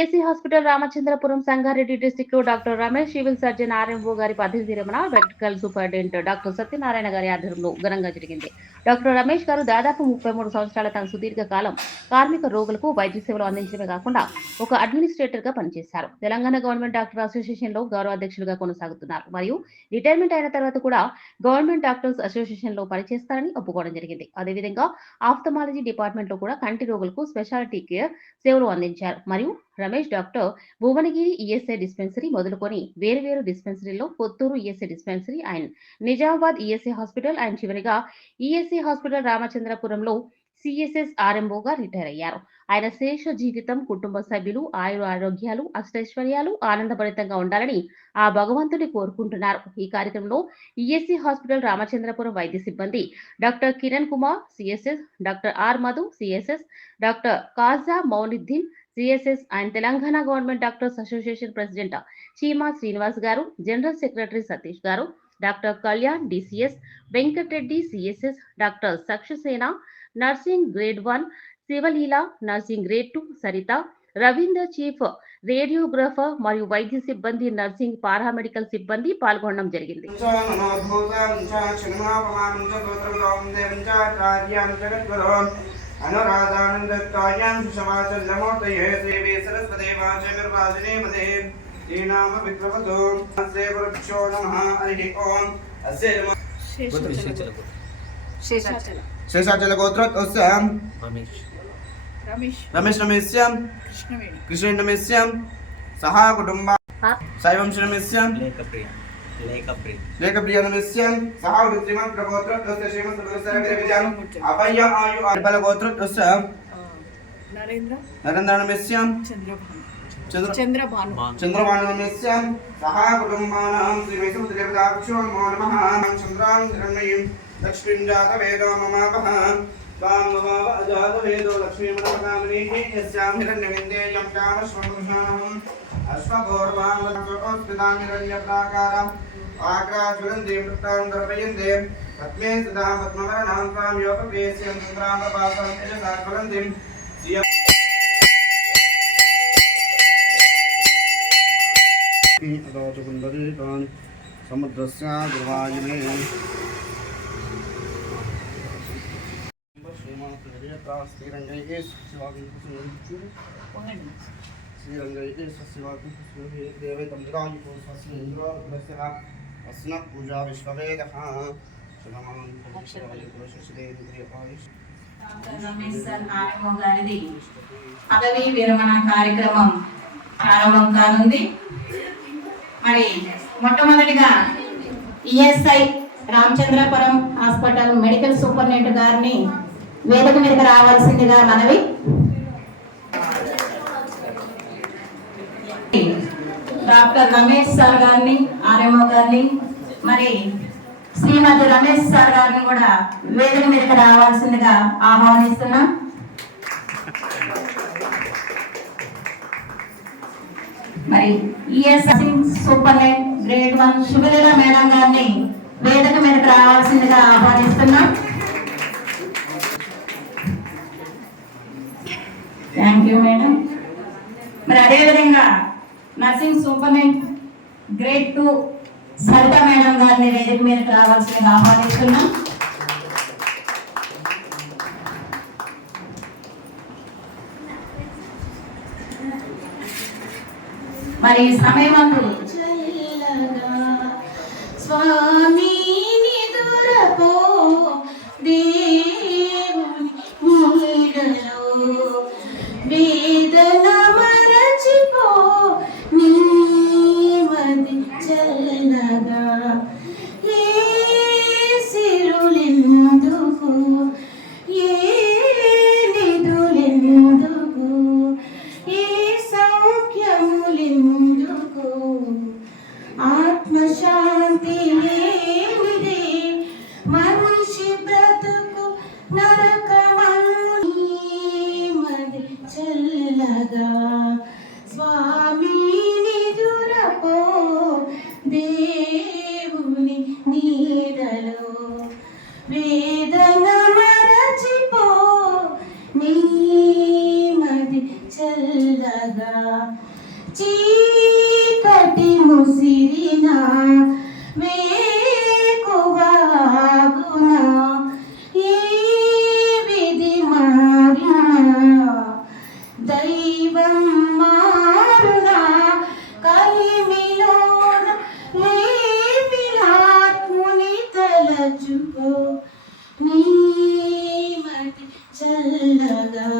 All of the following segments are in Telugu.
ESC hospital Ramachandrapuram Sangareddy district లో doctor Ramesh civil surgeon RMO గారి పదవి విరమణ మెడికల్ సూపరింటెండెంట్ డాక్టర్ సత్యనారాయణ గారి ఆధ్వర్యంలో ఘనంగా జరిగింది. డాక్టర్ రమేష్ గారు దాదాపు 33 సంవత్సరాల తన సుదీర్ఘ కాలం కార్మిక రోగులకు వైద్య సేవలు అందించడమే కాకుండా ఒక అడ్మినిస్ట్రేటర్ గా పనిచేశారు. తెలంగాణ గవర్నమెంట్ డాక్టర్ అసోసియేషన్ లో గౌరవ అధ్యక్షులుగా కొనసాగుతున్నారు మరియు రిటైర్మెంట్ అయిన తర్వాత కూడా గవర్నమెంట్ డాక్టర్స్ అసోసియేషన్ లో పనిచేస్తారని ఒప్పుకోవడం జరిగింది. అదేవిధంగా ఆఫ్థమాలజీ డిపార్ట్మెంట్ లో కూడా కంటి రోగులకు స్పెషాలిటీ కేర్ సేవలు అందించారు. మరియు Ramesh doctor Bhuvanagiri ESI dispensary మొదలుకొని వేరు డిస్పెన్సరీలో Kothur ESI dispensary and Nizamabad ESI hospital and చివరిగా ఈఎస్ఐ హాస్పిటల్ రామచంద్రపురంలో సిఎస్ఎస్ ఆర్ఎంఓగా రిటైర్ అయ్యారు. ఆయన శేష జీవితం కుటుంబ సభ్యులు ఆరోగ్యాలు అష్టైశ్వర్యాలు ఆనందభరితంగా ఉండాలని ఆ భగవంతుని కోరుకుంటున్నారు. ఈ కార్యక్రమంలో ఈఎస్ఐ హాస్పిటల్ రామచంద్రపురం వైద్య సిబ్బంది doctor Kiran Kumar CSS, doctor R Madhu CSS, doctor Kaja Mouniddin CSS and Telangana government doctors association president Cheema Srinivas గారు, జనరల్ సెక్రటరీ సతీష్ గారు, doctor Kalyan DCS, Venkatareddy CSS, doctor Saxena, nursing grade 1 Sivaleela, nursing grade 2 Saritha, Ravinder chief radiographer మరియు వైద్య సిబ్బంది నర్సింగ్ పారామెడికల్ సిబ్బంది పాల్గొనడం జరిగింది. अनुराधानन्दत्तायां सुषमाचलमूर्तये देवी सरस्वती वाचमिर्वाचिने मदे श्रीनाम विक्रमतो अस्य गुरुभ्यो नमः हरिः ओम् अस्य शेषाचल गोत्रोस्य रमेशस्य कृष्णवेणि सह कुटुम्बा साईवंशनमस्य लेखप्रियनमस्य सह श्रीमन् प्रगोत्रोस्य श्रीमन् सुबलसरविरविजानु अभय आयु अर्बल गोत्रोस्य नरेन्द्रनमस्य चंद्रभानुनमस्य सह कुटुम्बानां श्रीवैष्णवदेवताभ्यो नमो नमः चन्द्रां हिरण्मयीं लक्ष्मीं जातवेदो ममावः त्वां ममाव अजातवेदो लक्ष्मीमनोकामिनीः यस्यां हिरण्यविन्देयं श्यामश्वपुरुषाणम् अश्वपूर्वां लक्ष्मीस्मितां हिरण्यप्राकारम् आग्राज्वलन्तीं वृत्तां दर्पयन्ते पद्मे सदा पद्मवरणां त्वां योगपेश्यं चन्द्रां प्रभासं यशसा ज्वलन्तीं अदाचकुन्दरीकान् समुद्रस्य गुरुवायुने श्रीरङ्गैः श्रीरङ्गैः देवे तम्बिकायुः स्वस्मिन्द्रोस्य अस्न पूजा विश्ववेदः పదవీ విరమణ కార్యక్రమం ప్రారంభం కానుంది. మరి మొట్టమొదటిగా ESI Ramachandrapuram hospital medical superintendent గారిని వేదిక మీదకి రావాల్సిందిగా మనవి. డాక్టర్ రమేష్ సార్ గారిని ఆర్ఎంఓ గారిని మరి శ్రీమతి రమేష్ సార్ గారిని కూడా వేదిక మీదకి రావాల్సిందిగా ఆహ్వానిస్తున్నాం. మరి ఈఎస్ఐ సూపరింటెండెంట్ గ్రేడ్ 1 శివలీల మేడం గారిని వేదిక మీదకి రావాల్సిందిగా ఆహ్వానిస్తున్నాం. Thank you madam. మరి అదేవిధంగా nursing superintendent grade 2 Saritha madam గారిని వేదిక మీదకి రావాల్సిందిగా ఆహ్వానిస్తున్నాం. మరి సమయమందు స్వామి నిదురపో దేవుని మూడలో వేదన మరచిపో నీమది చల్లగా ఏ సిరులెందుకు ఏ నిదులెందుకు ఏ సౌఖ్యములెందుకు ఆత్మశాంతి వేకువాగునా ఈ విధి మారినా దైవం మారునా కలిమిలోన లేమిలాత్ముని తలచుకో నీమటి చల్లగా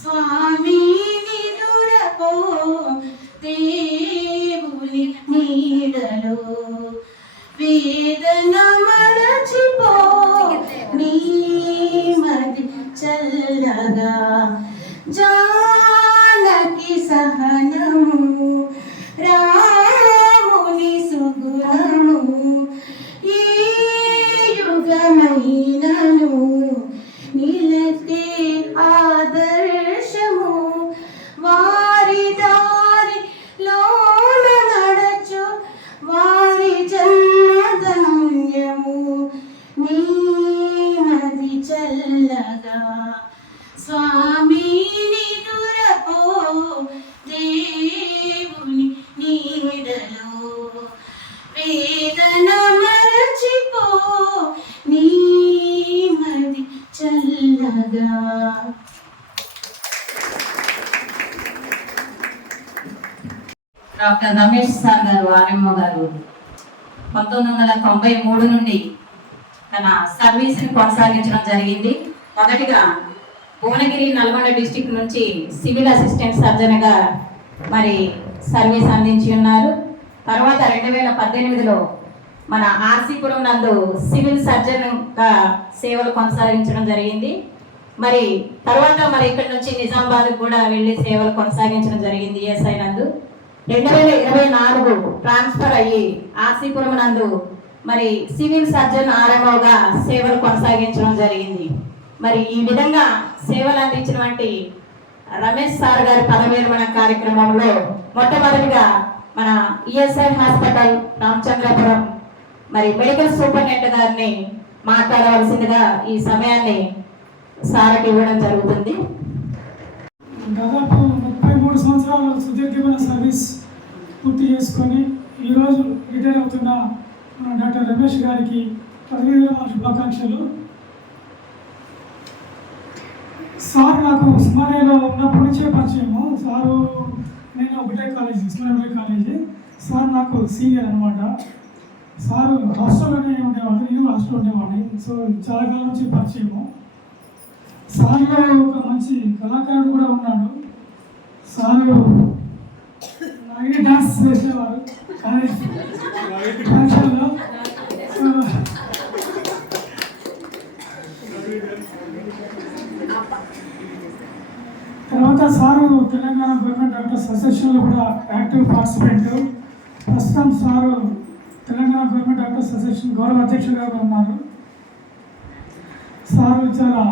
స్వామి నిదురపో దేవుని నీడలో వేదన మరచిపో నీమటి చల్లగా జానకి సహనము రాముని సుగుణము ఈ యుగమైనను నిలతే ఆదర్శము వారి దారి లోన నడచు వారి జన్మధన్యము నీమది చల్లగా స్వామి నిదురపో దేవుని నీడలో వేదన మరచిపో నీమది చల్లగా. డాక్టర్ రమేష్ సార్ గారు ఆర్ఎంఓ గారు 1993 నుండి తన సర్వీస్ని కొనసాగించడం జరిగింది. మొదటిగా భువనగిరి నల్గొండ డిస్టిక్ నుంచి సివిల్ అసిస్టెంట్ సర్జన్గా మరి సర్వీస్ అందించి ఉన్నారు. తర్వాత 2018లో మన ఆర్సీపురం నందు సివిల్ సర్జన్గా సేవలు కొనసాగించడం జరిగింది. మరి తర్వాత మరి ఇక్కడ నుంచి నిజామాబాద్ కూడా వెళ్ళి సేవలు కొనసాగించడం జరిగింది ఈఎస్ఐ నందు. 2024 ట్రాన్స్ఫర్ అయ్యి ఆర్సీపురం నందు మరి సివిల్ సర్జన్ ఆర్ఎంఓగా సేవలు కొనసాగించడం జరిగింది. మరి ఈ విధంగా సేవలు అందించినటువంటి రమేష్ సార్ గారి పదవి విరమణ కార్యక్రమంలో మొట్టమొదటిగా మన ఈఎస్ఐ హాస్పిటల్ రామచంద్రపురం మరి మెడికల్ సూపరింటెండెంట్ గారిని మాట్లాడవలసిందిగా ఈ సమయాన్ని సార్కి ఇవ్వడం జరుగుతుంది. దాదాపు 33 సంవత్సరాలు సుదీర్ఘమైన సర్వీస్ పూర్తి చేసుకొని ఈరోజు రిటైర్ అవుతున్న మన డాక్టర్ రమేష్ గారికి పదవీ విరమణ శుభాకాంక్షలు. సార్ నాకు ఉస్మానియాలో ఉన్నప్పటి నుంచే పరిచయము. సారు నేను ఒకటే కాలేజీ, ఉస్మానియా కాలేజీ. సార్ నాకు సీనియర్ అనమాట. సారు హాస్టల్లోనే ఉండేవాడు, నేను హాస్టల్లో ఉండేవాడిని. సో చాలా కాలం నుంచి పరిచయము. సార్లో ఒక మంచి కళాకారుడు కూడా ఉన్నాడు. సారు నాగే డాన్స్ చేసేవారు కళాశాలలో. తర్వాత సారు తెలంగాణ గవర్నమెంట్ డాక్టర్స్ అసోసియేషన్లో కూడా యాక్టివ్ పార్టిసిపెంట్. ప్రస్తుతం sir Telangana government doctors association గౌరవ అధ్యక్షులుగా ఉన్నారు. సారు చాలా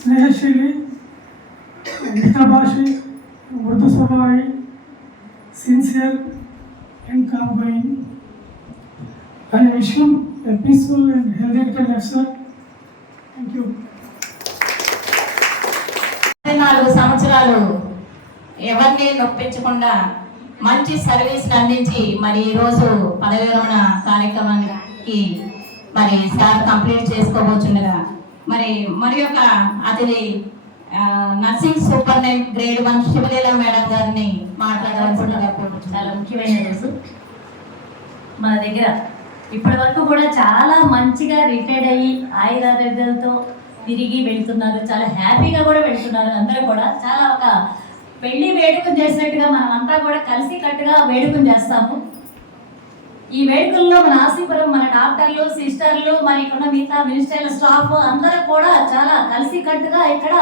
స్నేహశీలి, మితభాషి, మృదు స్వభావి, sincere and calm going. I wish him a peaceful and healthy life, sir. Thank you. 4 సంవత్సరాలు ఎవరిని నొప్పించకుండా మంచి సర్వీస్ అందించి మరి ఈరోజు పదవి విరమణ కార్యక్రమానికి మరి సార్ కంప్లీట్ చేసుకోబోతుండగా మరి యొక్క అతిథి నర్సింగ్ సూపరింటెండెంట్ గ్రేడ్ 1 శివలీల మేడం గారిని మాట్లాడవలసిందిగా కోరుతున్నాను. చాలా ముఖ్యమైన రోజు మన దగ్గర ఇప్పటి వరకు కూడా చాలా మంచిగా రిటైర్డ్ అయ్యి ఆయురారోగ్యాలతో తిరిగి వెళ్తున్నారు. చాలా హ్యాపీగా కూడా వెళ్తున్నారు. అందరూ కూడా చాలా ఒక పెళ్లి వేడుకను చేసినట్టుగా మనం అంతా కూడా కలిసి కట్టుగా వేడుకను చేస్తాము. ఈ వేడుకల్లో మన ఆర్సీపురం మన డాక్టర్లు, సిస్టర్లు, మరి ఇక్కడ మిగతా మినిస్టర్ల స్టాఫ్ అందరూ కూడా చాలా కలిసి కట్టుగా ఇక్కడ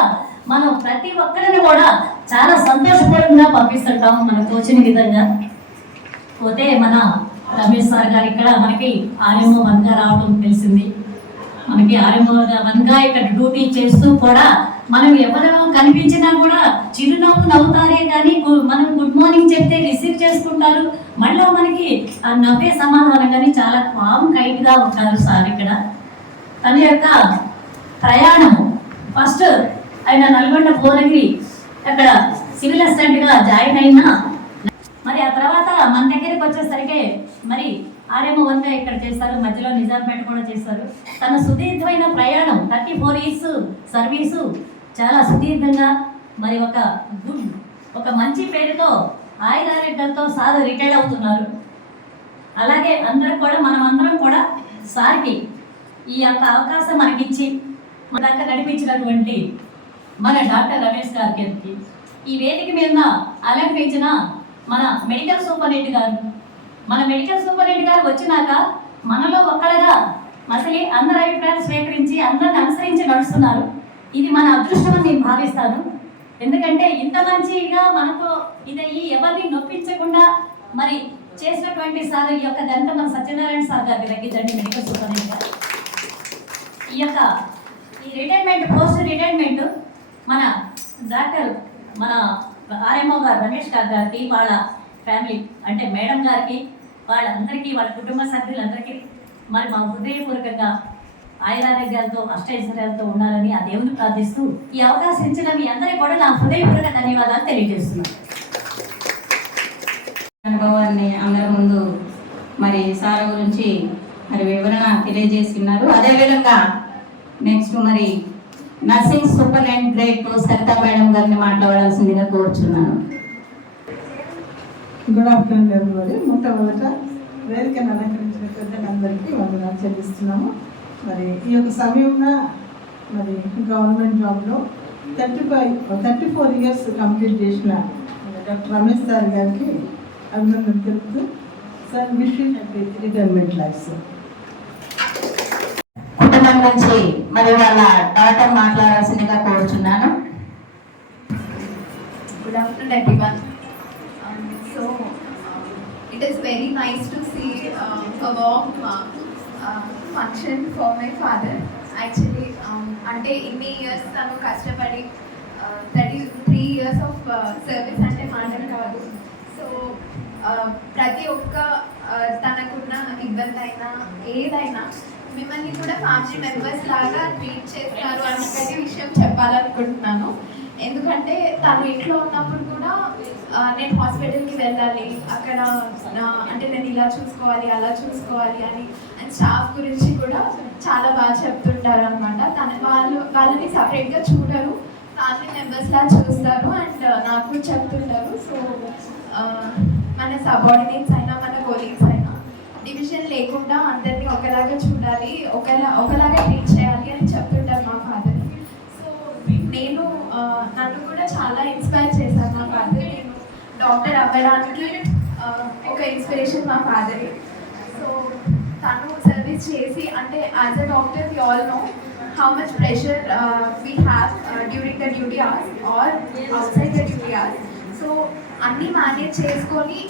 మనం ప్రతి ఒక్కరిని కూడా చాలా సంతోషపూర్వకంగా పంపిస్తుంటాం మనకు తోచిన విధంగా. పోతే మన రమేష్ సార్ గారు ఇక్కడ మనకి ఆర్ఎంఓ 1గా రావడం తెలిసింది. మనకి ఆర్ఎంఓ 1గా ఇక్కడ డ్యూటీ చేస్తూ కూడా మనం ఎవరెవరో కనిపించినా కూడా చిరునవ్వు నవ్వుతారే కానీ మనం గుడ్ మార్నింగ్ చెప్తే రిసీవ్ చేసుకుంటారు. మళ్ళీ మనకి ఆ నవ్వే సమాధానం కానీ చాలా కామ్ కైట్గా ఉంటారు సార్. ఇక్కడ తన యొక్క ప్రయాణం ఫస్ట్ ఆయన నల్గొండ భువనగిరి అక్కడ సివిల్ అసిస్టెంట్గా జాయిన్ అయినా మరి ఆ తర్వాత మన దగ్గరికి వచ్చేసరికి మరి ఆర్ఎం వన్గా ఇక్కడ చేస్తారు, మధ్యలో నిజాంపేట కూడా చేస్తారు. తన సుదీర్ఘమైన ప్రయాణం 34 ఇయర్స్ సర్వీసు చాలా సుదీర్ఘంగా మరి ఒక మంచి పేరుతో ఆయుధారెడ్డలతో సార్ రిటైర్డ్ అవుతున్నారు. అలాగే మనమందరం కూడా సార్కి ఈ యొక్క అవకాశం మనకిచ్చి మన దాకా నడిపించినటువంటి మన డాక్టర్ రమేష్ గారికి ఈ వేదిక మీద అలంకరించిన మన మెడికల్ సూపరింటెండెంట్ గారు వచ్చినాక మనలో ఒక్కడగా మసలి అందరి అభిప్రాయాలు స్వీకరించి అందరిని అనుసరించి నడుస్తున్నారు. ఇది మన అదృష్టం అని నేను భావిస్తాను. ఎందుకంటే ఇంత మంచిగా మనతో ఇదయ్యి ఎవరిని నొప్పించకుండా మరి చేసినటువంటి సార్ ఈ యొక్క దంత మన సత్యనారాయణ సార్ గారికి తగ్గించండి. మెడికల్ సూపరింటెండెంట్ గారు ఈ పోస్ట్ రిటైర్మెంట్ మన డాక్టర్ మన ఆర్ఎంఓ గారు రమేష్ గారికి వాళ్ళ ఫ్యామిలీ అంటే మేడం గారికి వాళ్ళందరికీ వాళ్ళ కుటుంబ సభ్యులందరికీ మరి మా హృదయపూర్వకంగా ఆయురారోగ్యాలతో అష్టైశ్వర్యాలతో ఉండాలని ఆ దేవుని ప్రార్థిస్తూ ఈ అవకాశం ఇచ్చిన మీ అందరికీ కూడా నా హృదయపూర్వక ధన్యవాదాలు తెలియజేస్తున్నాను. అనుభవాన్ని అందరి ముందు మరి సార్ గురించి మరి వివరణ తెలియజేస్తున్నారు. అదేవిధంగా నెక్స్ట్ మరి nursing superintendent grade 2 Saritha madam గారిని మాట్లాడాల్సిందిగా కోరుచున్నాను. Good afternoon everybody. మొట్టమొదట వేదికను అలంకరించిన పెద్దలందరికీ వందనాలు చెల్లిస్తున్నాము. మరి ఈ యొక్క సమయంలో మరి గవర్నమెంట్ జాబ్లో 34 ఇయర్స్ కంప్లీట్ చేసిన డాక్టర్ రమేష్ సార్ గారికి అభినందనలు తెలుపుతూ sir wish happy retirement life sir. కుటుంబం నుంచి మరి వాళ్ళ డాక్టర్ మాట్లాడాల్సిందిగా కోరుచున్నాను. Good afternoon, everyone. It is very nice to see a warm function for my father. Actually, అంటే ఇన్ని ఇయర్స్ తను కష్టపడి 33 years of service అంటే మాటలు కాదు. సో ప్రతి ఒక్క తనకున్న ఇబ్బంది అయినా ఏదైనా మిమ్మల్ని కూడా ఫ్యామిలీ మెంబర్స్ లాగా ట్రీట్ చేస్తారు అని ఒకటి విషయం చెప్పాలనుకుంటున్నాను. ఎందుకంటే తను ఇంట్లో ఉన్నప్పుడు కూడా నేను హాస్పిటల్కి వెళ్ళాలి, అక్కడ అంటే నేను ఇలా చూసుకోవాలి అలా చూసుకోవాలి అని అండ్ స్టాఫ్ గురించి కూడా చాలా బాగా చెప్తుంటారు అనమాట. వాళ్ళని సపరేట్గా చూడరు, ఫ్యామిలీ మెంబర్స్లా చూస్తారు అండ్ నాకు చెప్తుంటారు. సో మన సబార్డినేట్స్ అయినా మన కొలీగ్స్ అయినా డివిజన్ లేకుండా అందరినీ ఒకలాగా చూడాలి, ఒకలాగా ట్రీట్ చేయాలి అని చెప్తుంటారు మా ఫాదర్. సో నన్ను కూడా చాలా ఇన్స్పైర్ చేశారు మా ఫాదర్. నేను డాక్టర్ అవ్వడానికి ఒక ఇన్స్పిరేషన్ మా ఫాదర్. సో తను సర్వీస్ చేసి అంటే as a doctor we all know how much pressure we have during the duty hours or outside the duty hours. So అన్నీ మేనేజ్ చేసుకొని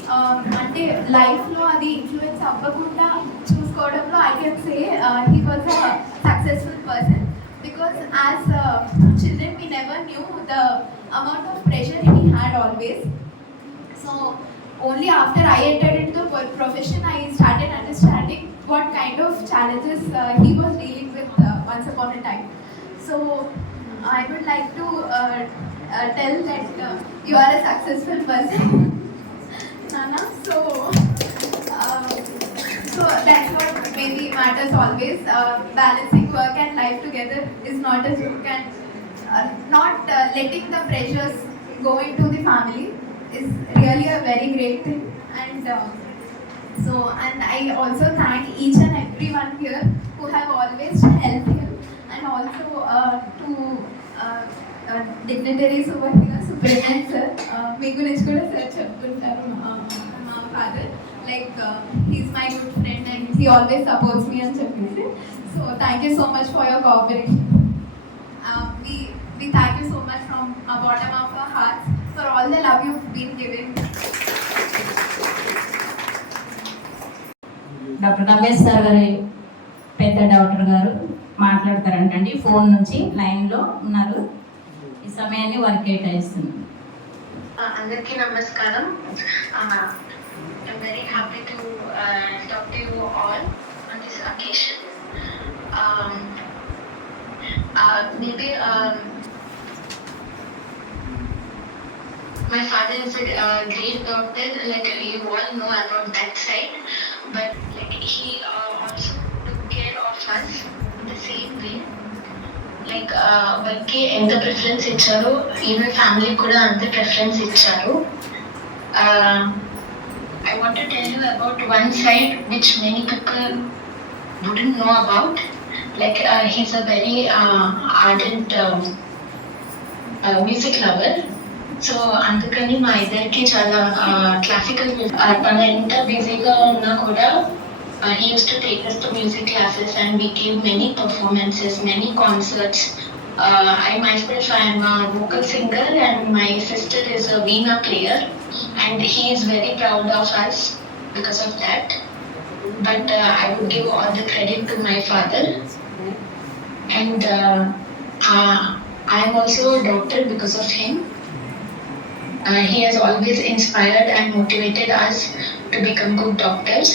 అంటే లైఫ్లో అది ఇన్ఫ్లుయెన్స్ అవ్వకుండా చూసుకోవడంలో I can say he was a successful person because as children we never knew the amount of pressure he had always. So only after I entered into the profession I started understanding what kind of challenges he was dealing with once upon a time. So I would like to tell that you are a successful person, Nana. So that's what maybe matters always. Balancing work and life together is not a joke, and not letting the pressures go into the family is really a very great thing. And and I also thank each and everyone here who have always helped him, and also to dignitaries over here, Superintendent sir, మీ గురించి కూడా సార్ చెప్తుంటారు మా father, like he's my good friend and he always supports me అని చెప్పేసి. So thank you so much for your cooperation. We thank you so much from our bottom of our hearts for all the love you've been giving. Doctor Ramesh sir గారి పెద్ద డాక్టర్ గారు మాట్లాడతారంటండి. ఫోన్ నుంచి లైన్లో ఉన్నారు, ఈ సమయాన్ని వారికి కేటాయిస్తున్నారు. అందరికీ నమస్కారం. I'm very happy to talk to you all on this occasion. Maybe my father is a great doctor, like you all know about that side, but like he also took care of us in the same way. Like వాళ్ళకి ఎంత ప్రిఫరెన్స్ ఇచ్చారో ఈవెన్ ఫ్యామిలీ కూడా అంత ప్రిఫరెన్స్ ఇచ్చారు. I want to tell you about one side which many people wouldn't know about. Like he's a very ardent music lover. So అందుకని మా ఇద్దరికి చాలా క్లాసికల్ తన ఎంత బిజీగా ఉన్నా కూడా he used to take us to music classes and we gave many performances, many concerts. I myself am a vocal singer and my sister is a veena player and he is very proud of us because of that. But I would give all the credit to my father. And I am also a doctor because of him. He has always inspired and motivated us to become good doctors,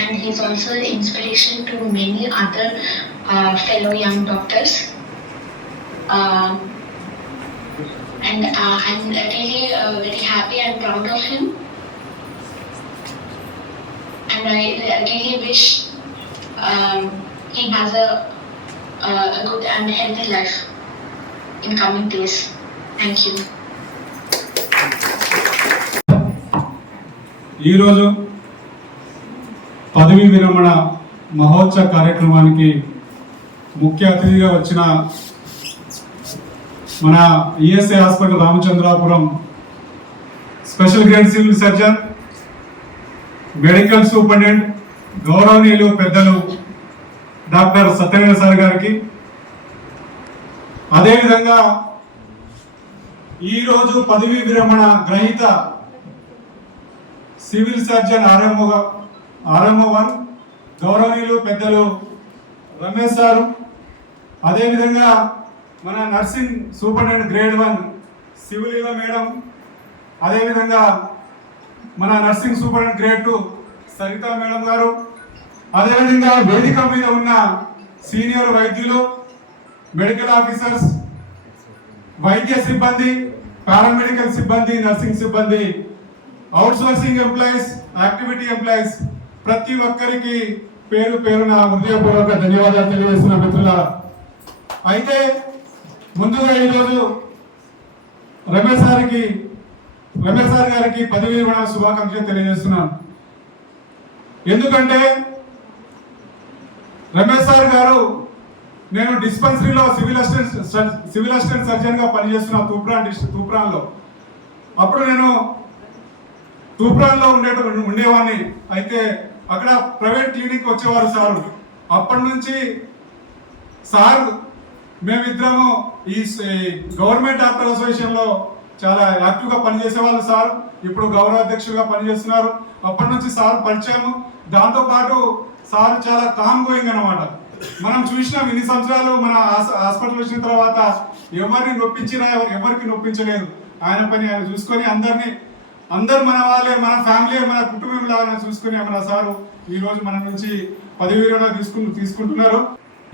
and he is also an inspiration to many other fellow young doctors. And I'm really very happy and proud of him, and I really wish he has a good and healthy life in coming days. Thank you. ఈరోజు పదవీ విరమణ మహోత్సవ కార్యక్రమానికి ముఖ్య అతిథిగా వచ్చిన మన ESI hospital Ramachandrapuram special grade civil surgeon, medical superintendent, గౌరవనీయులు పెద్దలు డాక్టర్ సత్యనారాయణ సార్ గారికి, అదేవిధంగా ఈరోజు పదవీ విరమణ గ్రహీత సివిల్ సర్జన్ ఆర్ఎంఓ1 గౌరవనీయులు పెద్దలు రమేష్ సారు, అదేవిధంగా మన nursing superintendent grade 1 civil madam, అదేవిధంగా మన nursing superintendent grade 2 Saritha madam గారు, అదేవిధంగా వేదిక మీద ఉన్న సీనియర్ వైద్యులు, మెడికల్ ఆఫీసర్స్, వైద్య సిబ్బంది, పారామెడికల్ సిబ్బంది, నర్సింగ్ సిబ్బంది, out sourcing employees, activity employees, ప్రతి ఒక్కరికి పేరు పేరున హృదయపూర్వక ధన్యవాదాలు తెలియజేస్తున్న మిత్రులారా. అయితే ముందుగా ఈరోజు రమేష్ సార్ గారికి పదవీ విరమణ శుభాకాంక్షలు తెలియజేస్తున్నాను. ఎందుకంటే రమేష్ సార్ గారు, నేను డిస్పెన్సరీలో సివిల్ అసిస్టెంట్ సర్జన్ గా పనిచేస్తున్న తూప్రాన్లో. అప్పుడు నేను తూప్రాన్లో ఉండేవాడిని. అయితే అక్కడ ప్రైవేట్ క్లినిక్ వచ్చేవారు సార్. అప్పటి నుంచి సార్ మేమిద్దరము ఈ గవర్నమెంట్ డాక్టర్ అసోసియేషన్లో చాలా యాక్టివ్గా పనిచేసేవాళ్ళు సార్. ఇప్పుడు గౌరవ అధ్యక్షులుగా పనిచేస్తున్నారు. అప్పటి నుంచి సార్ పరిచయము. దాంతోపాటు సార్ చాలా కామ్ గోయింగ్ అనమాట. మనం చూసినాం ఇన్ని సంవత్సరాలు మన హాస్పిటల్ వచ్చిన తర్వాత ఎవరిని నొప్పించినా ఎవరికి నొప్పించలేదు. ఆయన పని ఆయన చూసుకొని అందరు మన వాళ్ళే, మన ఫ్యామిలీ, మన కుటుంబం లాగా చూసుకుని మన సారు ఈ రోజు మన నుంచి పదవీ విరమణ తీసుకుంటున్నారు.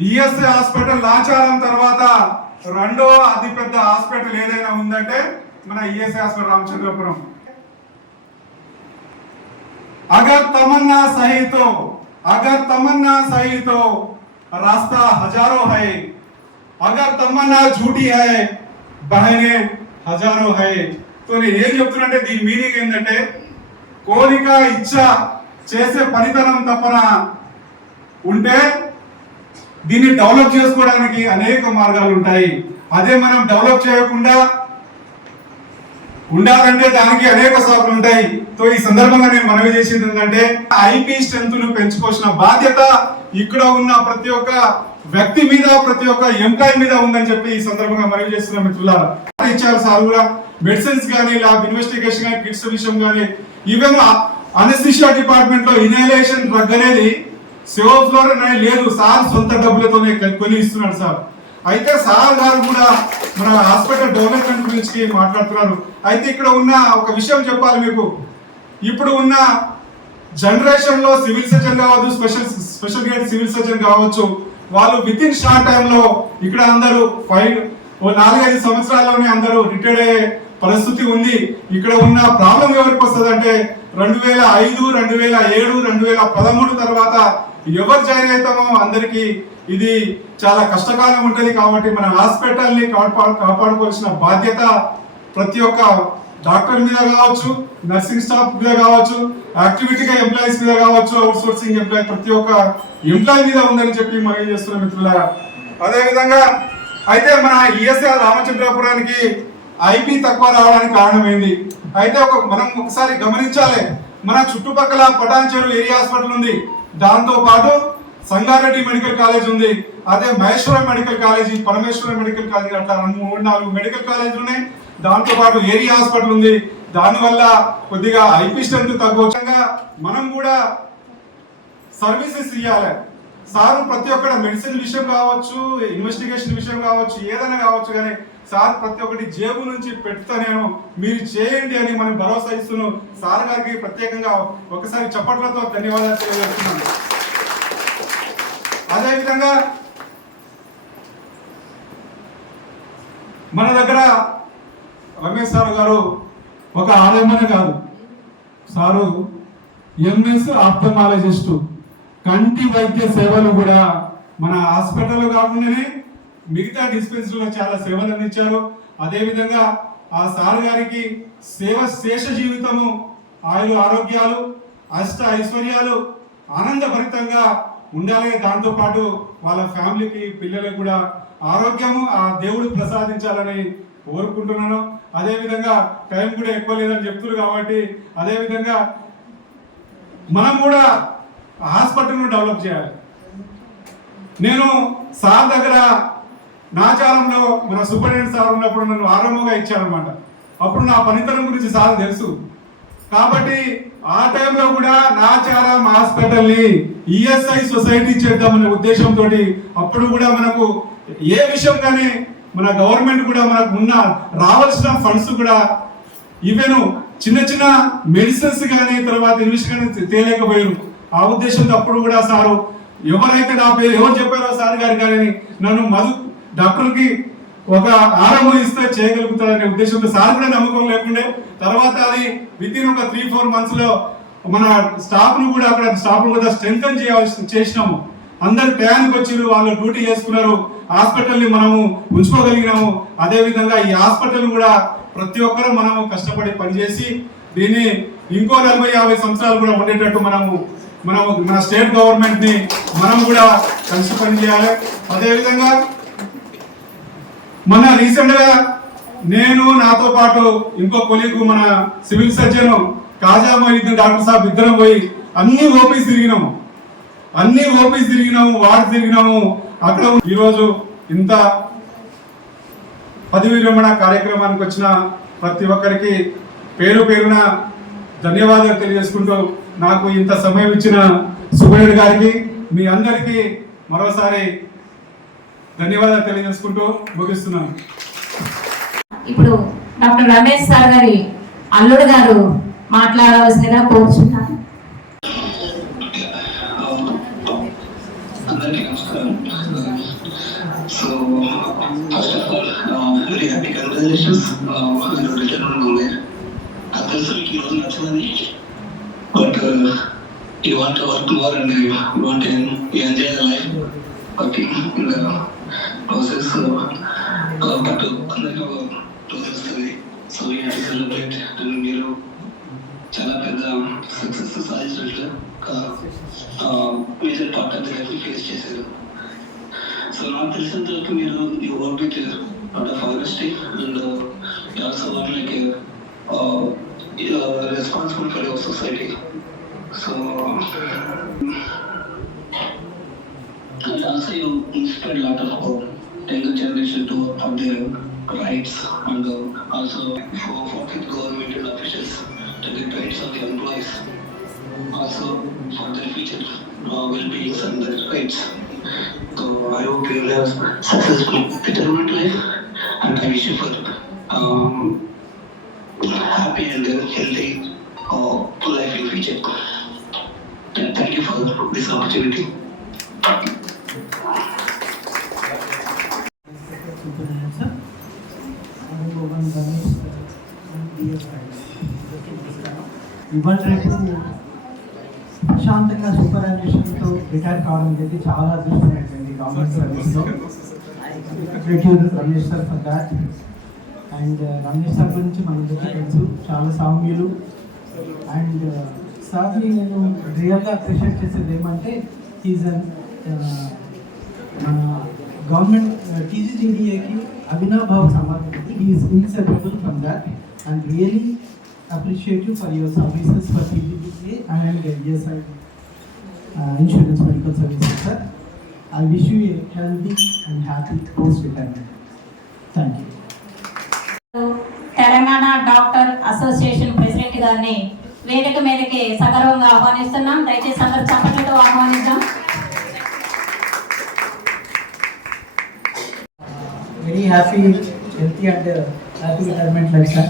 ఈఎస్ఐ హాస్పిటల్ లాంచారం తర్వాత రెండో అతిపెద్ద హాస్పిటల్ ఏదైనా ఉందంటే మన ఈఎస్ఐ హాస్పిటల్ రామచంద్రపురం. अगर तमन्ना सही तो रास्ता हजारों है, अगर तमन्ना झूठी है बहने हजारों है. तो నేను ఏం చెప్తున్నంటే దీని మీనింగ్ ఏంటంటే కోరిక, ఇచ్చ, చేసే పనితనం తప్పన ఉంటే దీన్ని డెవలప్ చేసుకోవడానికి అనేక మార్గాలు ఉంటాయి. అదే మనం డెవలప్ చేయకుండా ఉండాలంటే దానికి అనేక సాకులు ఉంటాయి. సో ఈ సందర్భంగా నేను మనవి చేసేది ఏంటంటే ఐపీ స్ట్రెంత్ ను పెంచుకోవాల్సిన బాధ్యత ఇక్కడ ఉన్న ప్రతి ఒక్క వ్యక్తి మీద, ప్రతి ఒక్క ఎంప్లాయీ మీద ఉందని చెప్పి ఈ సందర్భంగా మనవి చేస్తున్న మిత్రులారా. ఇచ్చారు సార్ కూడా మెడిసిన్స్ కానీ, ల్యాబ్ ఇన్వెస్టిగేషన్ కానీ, కిట్స్ విషయం కానీ, ఈవెన్ అనస్థీషియా డిపార్ట్మెంట్ లో ఇన్హలేషన్ డ్రగ్ అనేది సెవోఫ్లోర్ అనేది లేదు, సార్ సొంత డబ్బులతోనే కొని ఇస్తున్నాడు సార్. అయితే సార్ గారు కూడా మన హాస్పిటల్ డెవలప్మెంట్ గురించి మాట్లాడుతున్నారు. అయితే ఇక్కడ ఉన్న ఒక విషయం చెప్పాలి మీకు. ఇప్పుడు ఉన్న జనరేషన్ లో సివిల్ సర్జన్ కావచ్చు, స్పెషల్ గ్రేడ్ సివిల్ సర్జన్ కావచ్చు, వాళ్ళు విత్ ఇన్ షార్ట్ టైమ్ లో ఇక్కడ అందరూ 4-5 సంవత్సరాల్లోనే అందరూ రిటైర్డ్ అయ్యే పరిస్థితి ఉంది. ఇక్కడ ఉన్న ప్రాబ్లం ఎవరికి వస్తుంది అంటే 2005, 2007, 2013 తర్వాత ఎవరు జాయిన్ అవుతామో అందరికీ ఇది చాలా కష్టకాలం ఉంటుంది. కాబట్టి మన హాస్పిటల్ని కాపాడుకోవాల్సిన బాధ్యత ప్రతి ఒక్క డాక్టర్ మీద కావచ్చు, నర్సింగ్ స్టాఫ్ మీద కావచ్చు, యాక్టివిటీగా ఎంప్లాయీస్ మీద కావచ్చు, అవుట్ సోర్సింగ్ ఎంప్లాయీ ప్రతి ఒక్క ఎంప్లాయీ మీద ఉందని చెప్పి మనం చేస్తున్నాం మిత్రులారా. అదేవిధంగా అయితే మన ఈఎస్ఆర్ రామచంద్రాపురానికి ఐపీ తక్కువ రావడానికి కారణమైంది. అయితే మనం ఒకసారి గమనించాలి, మన చుట్టుపక్కల పటాన్చెరు ఏరియా హాస్పిటల్ ఉంది, దాంతో పాటు సంగారెడ్డి మెడికల్ కాలేజ్ ఉంది, అదే Maheshwaram medical college, Parameswaram medical college, అట్లా 3-4 మెడికల్ కాలేజీలు ఉన్నాయి. దాంతో పాటు ఏరియా హాస్పిటల్ ఉంది. దానివల్ల కొద్దిగా ఐపీ స్ట్రెంత్ తక్కువ. మనం కూడా సర్వీసెస్ ఇవ్వాలి. సార్ ప్రతి ఒక్కటి మెడిసిన్ విషయం కావచ్చు, ఇన్వెస్టిగేషన్ విషయం కావచ్చు, ఏదైనా కావచ్చు, కానీ సార్ ప్రతి ఒక్కటి జేబు నుంచి పెడతా నేను మీరు చేయండి అని మనం భరోసా ఇస్తున్నాం. సార్ గారికి ప్రత్యేకంగా ఒకసారి చప్పట్లతో ధన్యవాదాలు తెలియజేస్తున్నాను. అదేవిధంగా మన దగ్గర రమేష్ సార్ గారు ఒక ఆలయమనే కాదు, సారు ఎంఎస్ ఆప్థమాలజిస్టు, కంటి వైద్య సేవలు కూడా మన హాస్పిటల్ కాకుండానే మిగతా డిస్పెన్సరీలో చాలా సేవలు అందించారు. అదేవిధంగా ఆ సార్ గారికి శేష జీవితము, ఆయులు ఆరోగ్యాలు, అష్ట ఐశ్వర్యాలు ఆనందభరితంగా ఉండాలి. దాంతోపాటు వాళ్ళ ఫ్యామిలీకి పిల్లలకు కూడా ఆరోగ్యము ఆ దేవుడు ప్రసాదించాలని కోరుకుంటున్నాను. అదేవిధంగా టైం కూడా ఎక్కువ లేదని చెప్తున్నారు కాబట్టి అదేవిధంగా మనం కూడా హాస్పిటల్ను డెవలప్ చేయాలి. నేను సార్ దగ్గర నాచారంలో మన సూపరింటెండెంట్ సార్ ఉన్నప్పుడు నన్ను ఆరంభంగా ఇచ్చారనమాట. అప్పుడు నా పనితనం గురించి సార్ తెలుసు కాబట్టి ఆ టైంలో కూడా నాచారం హాస్పిటల్ని ఈఎస్ఐ సొసైటీ చేద్దామనే ఉద్దేశంతో అప్పుడు కూడా మనకు ఏ విషయం కానీ మన గవర్నమెంట్ కూడా మనకు ఉన్న రావాల్సిన ఫండ్స్ కూడా ఈవెన్ చిన్న చిన్న మెడిసిన్స్ కానీ తర్వాత ఇన్వెస్టిగేషన్ తేలేకపోయారు. ఆ ఉద్దేశంతో అప్పుడు కూడా సారు ఎవరైతే నా పేరు ఎవరు చెప్పారో సార్ గారు కానీ నన్ను డాక్టర్కి ఒక ఆరంభం ఇస్తే చేయగలుగుతారనే ఉద్దేశంతో సార్ కూడా నమ్మకం లేకుండే. తర్వాత అది వితిన్ ఒక 3-4 months లో మన స్టాఫ్ను కూడా అక్కడ స్టాఫ్ను కూడా స్ట్రెంగ్తన్ చేసినాము. అందరు టయానికి వచ్చారు, వాళ్ళు డ్యూటీ చేసుకున్నారు, హాస్పిటల్ని మనము ఉంచుకోగలిగినాము. అదేవిధంగా ఈ హాస్పిటల్ కూడా ప్రతి ఒక్కరూ మనము కష్టపడి పనిచేసి దీన్ని ఇంకో 40-50 సంవత్సరాలు కూడా ఉండేటట్టు మన స్టేట్ గవర్నమెంట్ ని మనం కూడా కలిసి పనిచేయాలి. అదేవిధంగా మన రీసెంట్ గా నేను నాతో పాటు ఇంకో కొలీగ్ మన సివిల్ సర్జన్ కాజా మొయినుద్దీన్ డాక్టర్ సాబ్ ఇద్దరం పోయి అన్ని ఓపీస్ తిరిగినాము, వార్డు తిరిగినాము. అక్కడ ఈరోజు ఇంత పదవి విరమణ కార్యక్రమానికి వచ్చిన ప్రతి ఒక్కరికి పేరు పేరున ధన్యవాదాలు తెలియజేసుకుంటూ నాకు ఇంత సమయం ఇచ్చిన సుబ్బయ్య గారికి మీ అందరికీ మరోసారి ధన్యవాదాలు తెలియజేసుకుంటూ ముగిస్తున్నాను. ఇప్పుడు డాక్టర్ రమేష్ సార్ గారి అల్లుడు గారు మాట్లాడవలసిందిగా కోరుచున్నాను. అందరికీ నమస్కారం. So first of all very happy congratulations తెలుసు మీకు ఈరోజు నచ్చిందని, but you want work more and you want enjoy the life working in the process. But అందరికీ రోజు వస్తుంది, so you have to celebrate. And మీరు చాలా పెద్ద సక్సెస్ సాధించినట్లు major part of the life face చేశారు. సో నాకు తెలిసినంత వరకు మీరు you work with lot of honesty and you also work like responsible for your society. So and also you inspired a lot of younger generation to work on their rights and also for the government and officials to get rights of the employees, also for their future well-being and their rights. So I hope you will have successful retirement life and I wish you for happy and healthy life in future. Thank you for this opportunity. ఇవాళ రేపు ప్రశాంతంగా సూపర్ రిటైర్ కావడం అనేది చాలా అదృష్టం అయిపోయింది గవర్నమెంట్ సర్వీస్లో. Ramesh sir for that. And Ramesh sir గురించి మనందరికీ తెలుసు, చాలా సామ్యులు. అండ్ సార్ని నేను రియల్గా అప్రిషియేట్ చేసేది ఏమంటే ఈజ్ అన్ మన గవర్నమెంట్ టీజీజీడీఏకి అవినాభావ సమర్థుడు. Is inseparable from that and really appreciate you for your services for TGDA and ESI Insurance Medical Services, sir. I wish you a healthy and happy post-retirement. Thank you. Telangana doctor association president గారిని వేదిక మీదకి సగర్వంగా ఆహ్వానిస్తున్నాం. దయచేసి అందరూ చప్పట్లతో ఆహ్వానిద్దాం. Very happy, healthy and happy retirement life, sir.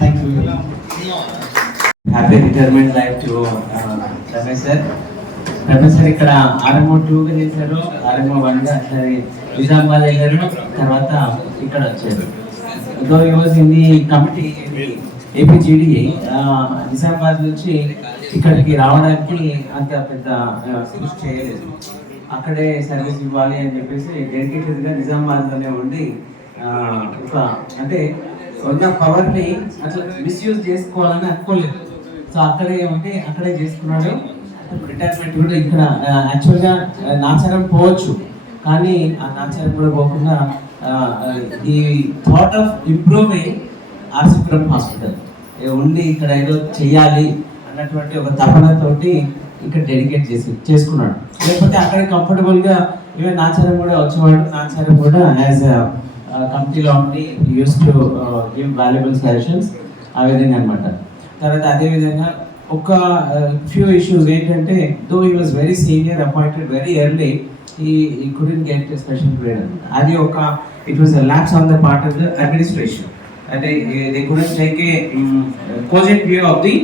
Thank you. Happy retirement life to Ramesh sir. Ramesh sir ఇక్కడ ఆర్ఎంఓ 2గా చేశారు, ఆర్ఎంఓ 1గా అట్లా నిజామాబాద్ వెళ్ళారు, తర్వాత ఇక్కడ వచ్చారు. Though he was in the committee APGDA. Nizamabad నుంచి ఇక్కడికి రావడానికి అంత పెద్ద కృషి చేయలేదు. అక్కడే సర్వీస్ ఇవ్వాలి అని చెప్పేసి డెడికేటెడ్గా నిజామాబాద్లోనే ఉండి ఒక అంటే ఉన్న పవర్ని అట్లా మిస్యూజ్ చేసుకోవాలని అనుకోలేదు. సో అక్కడే ఉంటే అక్కడే చేసుకున్నాడు. రిటైర్మెంట్ కూడా ఇక్కడ యాక్చువల్గా నాచారం పోవచ్చు, కానీ ఆ నాచారం కూడా పోకుండా ఈ థాట్ ఆఫ్ ఇంప్రూవింగ్ ఆర్సిపురం హాస్పిటల్ ఉండి ఇక్కడ ఏదో చెయ్యాలి అన్నటువంటి ఒక తపనతోటి ఇక్కడ డెడికేట్ చేసుకున్నాడు. లేకపోతే అక్కడే కంఫర్టబుల్గా ఈవెన్ నాచారం కూడా వచ్చేవాడు. నాచారం కూడా యాజ్ కమిటీలో ఉండి use to give valuable suggestions ఆ విధంగా అనమాట. తర్వాత అదేవిధంగా ఒక ఫ్యూ ఇష్యూస్ ఏంటంటే though he was very senior appointed very early, he couldn't get a special grade. అది ఒక it was a lapse on the part of the administration. అంటే they couldn't take a cogent view of the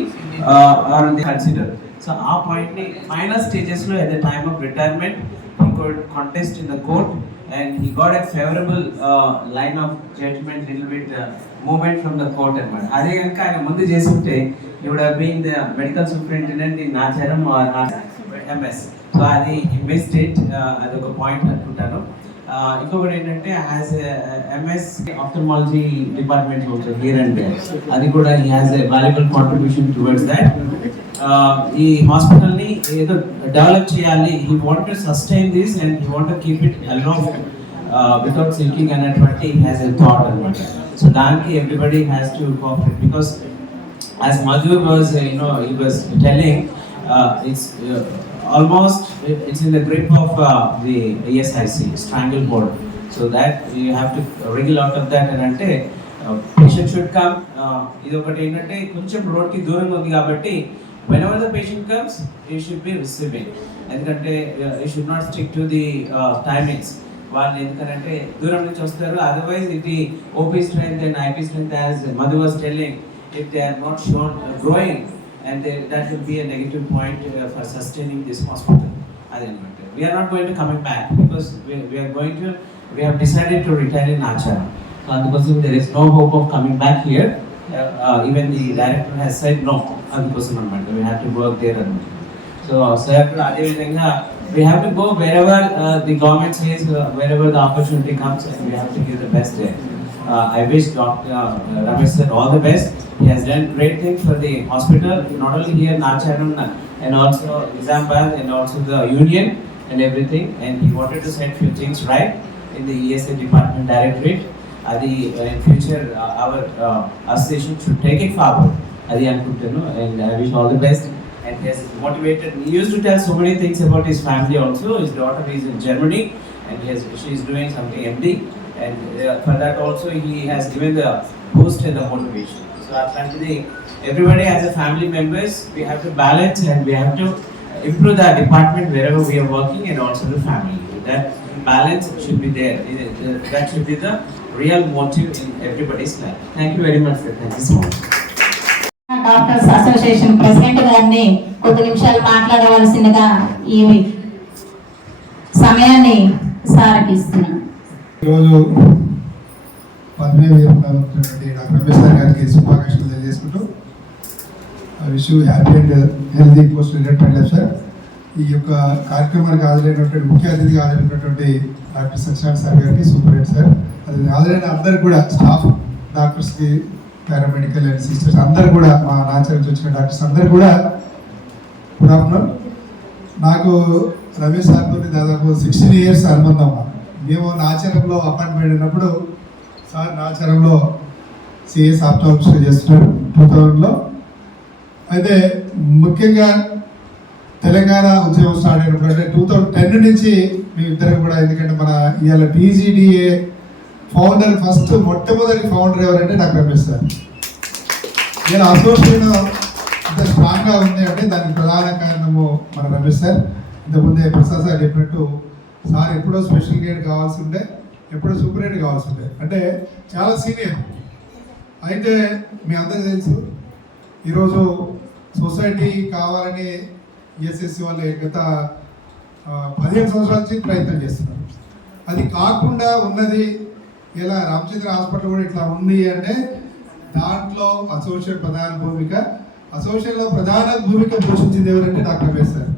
or they consider. So ఆ పాయింట్ని ఫైనల్ స్టేజెస్లో at the time of retirement he could contest in the court and he got a favorable line of judgment, little bit movement from the court అనమాట. అదే కనుక ఆయన ముందు చేస్తుంటే he would have been the medical superintendent in Nacharam or MS. So అది మిస్టేక్, అది ఒక పాయింట్ అనుకుంటాను. ఇంకొకటి ఏంటంటే యాజ్ ఎంఎస్ ఆప్థల్మాలజీ డిపార్ట్మెంట్ ఉంటుంది హియర్ అండ్ దేర్, అది కూడా he has a valuable contribution towards that. ఈ హాస్పిటల్ని ఏదో డెవలప్ చేయాలి, he want to sustain this and he want to keep it along without sinking అనేటువంటి హ్యాస్ ఎ థాట్ అనమాట. సో దానికి everybody has to cooperate because as Madhur was he was telling it's almost it's in the grip of the ESIC stranglehold, so that you have to wriggle out of that. And ante patient should come idu okati enante koncham road ki dooranga undi kabatti whenever the patient comes you should be receiving, endukante you should not stick to the timings. వాళ్ళు ఎందుకంటే దూరం నుంచి వస్తారు, otherwise ఇది OP strength and IP strength as Madhu was telling, if they are not shown growing and that will be a negative point for sustaining this hospital. We are not going to coming back because we have decided to retire in Nacharam. So andukosam there is no hope of coming back here. Even the director has said no, andukosam anamata we have to work there. So sir ade vidhanga we have to go wherever the government says, wherever the opportunity comes, and we have to give the best there. I wish Dr. Ramesh sir all the best. He has done great things for the hospital, not only here in Nacharam and also Nizamabad and also the union and everything. And he wanted to set few things right in the ESA department directorate. Adi in future our association should take it forward. Adi anukuntanu, and I wish all the best. And he has motivated. He used to tell so many things about his family also. His daughter is in Germany and she is doing something MD. And for that also he has given the boost and the motivation. So atlantically everybody as a family members we have to balance and we have to improve the department wherever we are working and also the family. That balance should be there. That should be the real motive in everybody's life. Thank you very much sir. Thank you so much. Doctors association president గారిని కొద్ది నిమిషాలు మాట్లాడవలసిందిగా ఈ సమయాన్ని సార్కి ఇస్తున్నాను. ఈరోజు పద్మే వీరమైనటువంటి డాక్టర్ రమేష్ సార్ గారికి శుభాకాంక్షలు తెలియజేసుకుంటూ I wish you happy and healthy post retirement life sir. ఈ యొక్క కార్యక్రమానికి హాజరైనటువంటి ముఖ్య అతిథిగా హాజరైనటువంటి డాక్టర్ సత్యనారాయణ సార్ గారికి, సూపరింటెండెంట్ సార్, అది హాజరైన అందరికి కూడా, స్టాఫ్, డాక్టర్స్కి, పారామెడికల్ అండ్ సిస్టర్స్ అందరు కూడా, మా నాచర్ నుంచి వచ్చిన డాక్టర్స్ అందరు కూడా గుడ్ ఆఫ్టర్నూన్. నాకు రమేష్ సార్తో దాదాపు 16 years అనుబంధం. మేము నాచారంలో అపాయింట్మెంట్ అయినప్పుడు సార్ నాచారంలో సిఎస్ ఆప్టోమెట్రీ చేస్తున్నారు 2000లో. అయితే ముఖ్యంగా తెలంగాణ ఉద్యమం స్టార్ట్ అయినప్పుడు అంటే 2010 నుంచి మేమిద్దరం కూడా, ఎందుకంటే మన ఇవాళ టీజీడీఏ ఫౌండర్, మొట్టమొదటి ఫౌండర్ ఎవరంటే డాక్టర్ రమేష్ సార్. ఇలా అసోసియేషన్ ఇంత స్ట్రాంగ్గా ఉంది అంటే దానికి ప్రధాన కారణము మన రమేష్ సార్. ఇంతకుముందే ప్రసాద్ సార్ చెప్పినట్టు సార్ ఎప్పుడో స్పెషల్ గైడ్ కావాల్సి ఉండే, ఎప్పుడో సూపరింటెండెంట్ కావాల్సి ఉండే, అంటే చాలా సీనియర్. అయితే మీ అందరికీ తెలుసు ఈరోజు సొసైటీ కావాలని ఈఎస్ఎస్సి వాళ్ళు గత 15 సంవత్సరాల నుంచి ప్రయత్నం చేస్తున్నారు. అది కాకుండా ఉన్నది ఇలా రామచంద్ర హాస్పిటల్ కూడా ఇట్లా ఉంది అంటే దాంట్లో అసోసియేట్ ప్రధాన భూమిక, అసోసియేట్లో ప్రధాన భూమిక పోషించింది ఎవరంటే డాక్టర్ రమేష్ సార్.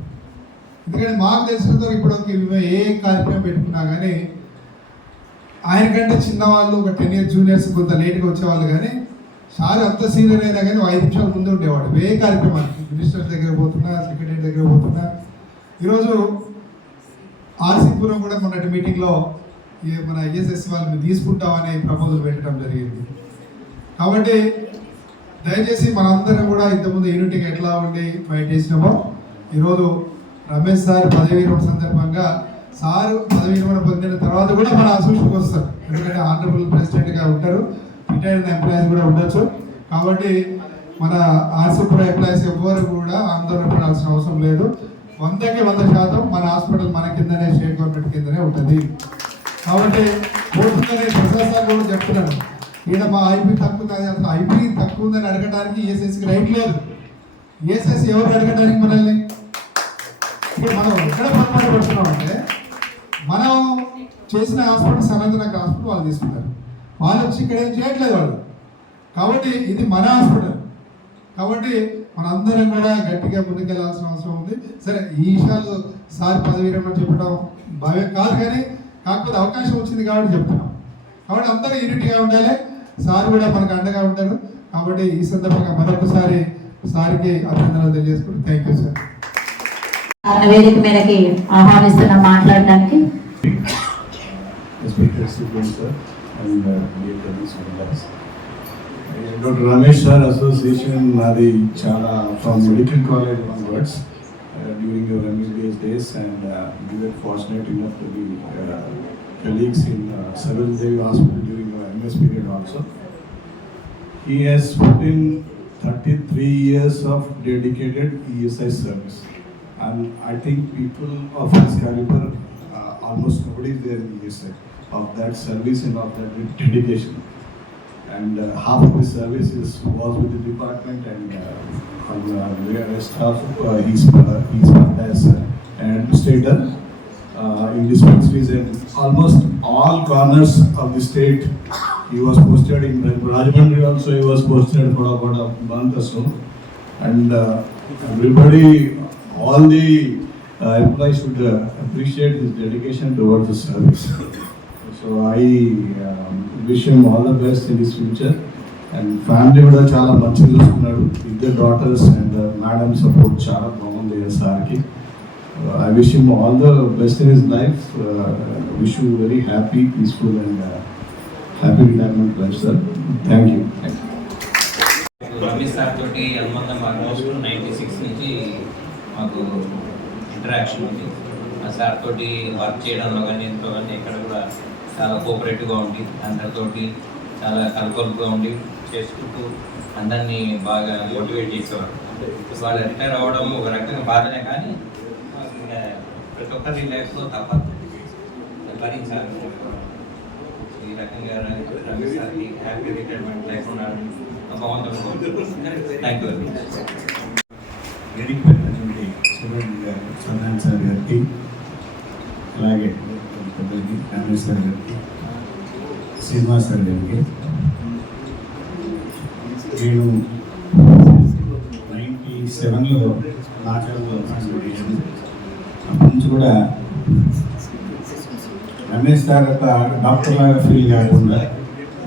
ఎందుకంటే మాకు తెలిసినంత ఇప్పటివరకు ఏ కార్యక్రమం పెట్టుకున్నా కానీ ఆయన కంటే చిన్నవాళ్ళు, ఒక 10 years జూనియర్స్ కొంత లేట్గా వచ్చేవాళ్ళు, కానీ సార్ అంత సీనియర్ అయినా కానీ 5 నిమిషాల ముందు ఉండేవాడు ఏ కార్యక్రమానికి. మినిస్టర్ దగ్గర పోతున్నా, సెక్రటరీ దగ్గర పోతున్నా. ఈరోజు ఆర్సీపురం కూడా మొన్నటి మీటింగ్లో మన ఐఎస్ఎస్ వాళ్ళని తీసుకుంటామని ప్రపోజల్ పెట్టడం జరిగింది. కాబట్టి దయచేసి మనందరం కూడా ఇంతకుముందు యూనిటీగా ఎట్లా ఉండి బయట చేసినామో, ఈరోజు రమేష్ సార్ పదవీ విరమణ సందర్భంగా సార్ పదవీ విరమణ పొందిన తర్వాత కూడా మన అసోసియేషన్కి వస్తారు. ఎందుకంటే ఆనరబుల్ ప్రెసిడెంట్గా ఉంటారు, రిటైర్డ్ ఎంప్లాయీస్ కూడా ఉండొచ్చు. కాబట్టి మన ఆర్సీపురం ఎంప్లాయీస్ ఎవ్వరు కూడా ఆందోళన పడాల్సిన అవసరం లేదు. 100కి 100% మన హాస్పిటల్ మన కిందనే, స్టేట్ గవర్నమెంట్ కిందనే ఉంటుంది. కాబట్టి పోతుందని ప్రసాద్ సార్ కూడా చెప్తున్నాను, ఈయన మా ఐపీ తక్కువ ఉంది, అసలు ఐపీ తక్కువ ఉందని అడగడానికి ఈఎస్ఎస్కి రైట్ లేదు. ఈఎస్ఎస్ ఎవరు అడగడానికి మనల్ని? ఇప్పుడు మనం ఎక్కడ పొరపాటు పడుతున్నాం అంటే, మనం చేసిన హాస్పిటల్ సనాతన హాస్పిటల్ వాళ్ళు తీసుకుంటారు, వాళ్ళు వచ్చి ఇక్కడ ఏం చేయట్లేదు వాళ్ళు. కాబట్టి ఇది మన హాస్పిటల్. కాబట్టి మనందరం కూడా గట్టిగా ముందుకెళ్లాల్సిన అవసరం ఉంది. సరే, ఈ విషయాలు సార్ పదవి విరమణ చెప్పడం భావ్యం కాదు, కానీ కాకపోతే అవకాశం వచ్చింది కాబట్టి చెప్తున్నాం. కాబట్టి అందరూ యూనిట్గా ఉండాలి, సార్ కూడా మనకు అండగా ఉంటారు. కాబట్టి ఈ సందర్భంగా మరొకసారి సార్కి అభినందనలు తెలియజేసుకుంటూ థ్యాంక్ యూ సార్. వేదిక మీదకి ఆహ్వానిస్తున్నాం మాట్లాడడానికి. Dr. Ramesh sir association nadi chala from medical college onwards during your MBBS days, and we were fortunate enough to be colleagues in Saroj Devi Hospital during your MS period also. He has put in 33 years of dedicated ESI service, and I think people of his caliber, almost nobody is there in ESI of that service and of that dedication. And half of his service was with the department, and on the rest half he's part as an administrator in dispensaries and almost all corners of the state. He was posted in Rajahmundry also. He was posted for about a month or so, and everybody, all the employees should appreciate his dedication towards the service. So I wish him all the best in his future, and family kuda chaala manchiga chustunnadu. Iddar daughters and madam support chaala baagundi sarki. I wish him all the best in his life. Wish you very happy, peaceful and happy retirement life, sir. Thank you. Ramesh sir తోటి అనుబంధం ఆల్మోస్ట్ 96 నుంచి మాకు ఇంటరాక్షన్ ఉంది. ఆ సార్ తోటి వర్క్ చేయడంలో కానీ ఇంట్లో కానీ ఎక్కడ కూడా చాలా కోఆపరేటివ్గా ఉండి, అందరితోటి చాలా కలుపుగా ఉండి చేసుకుంటూ అందరినీ బాగా మోటివేట్ చేసేవాడు. వాళ్ళు రిటైర్ అవ్వడం ఒక రకంగా బాధనే, కానీ ప్రతి ఒక్కరి లైఫ్లో తప్పదు భరించాలి. ఈ రకంగా రమేష్ సార్కి హ్యాపీ రిటైర్మెంట్ లైఫ్ ఉన్నాడు. Thank you very much. వేదిక పెట్టినటువంటి సదాన్ సార్ గారికి, అలాగే రమేష్ సార్ గారికి, శ్రీనివాస్ సార్ గారికి, నేను 97లో నాచారంలో అప్పటి నుంచి కూడా రమేష్ సార్ ఒక డాక్టర్ లాగా ఫీల్ కాకుండా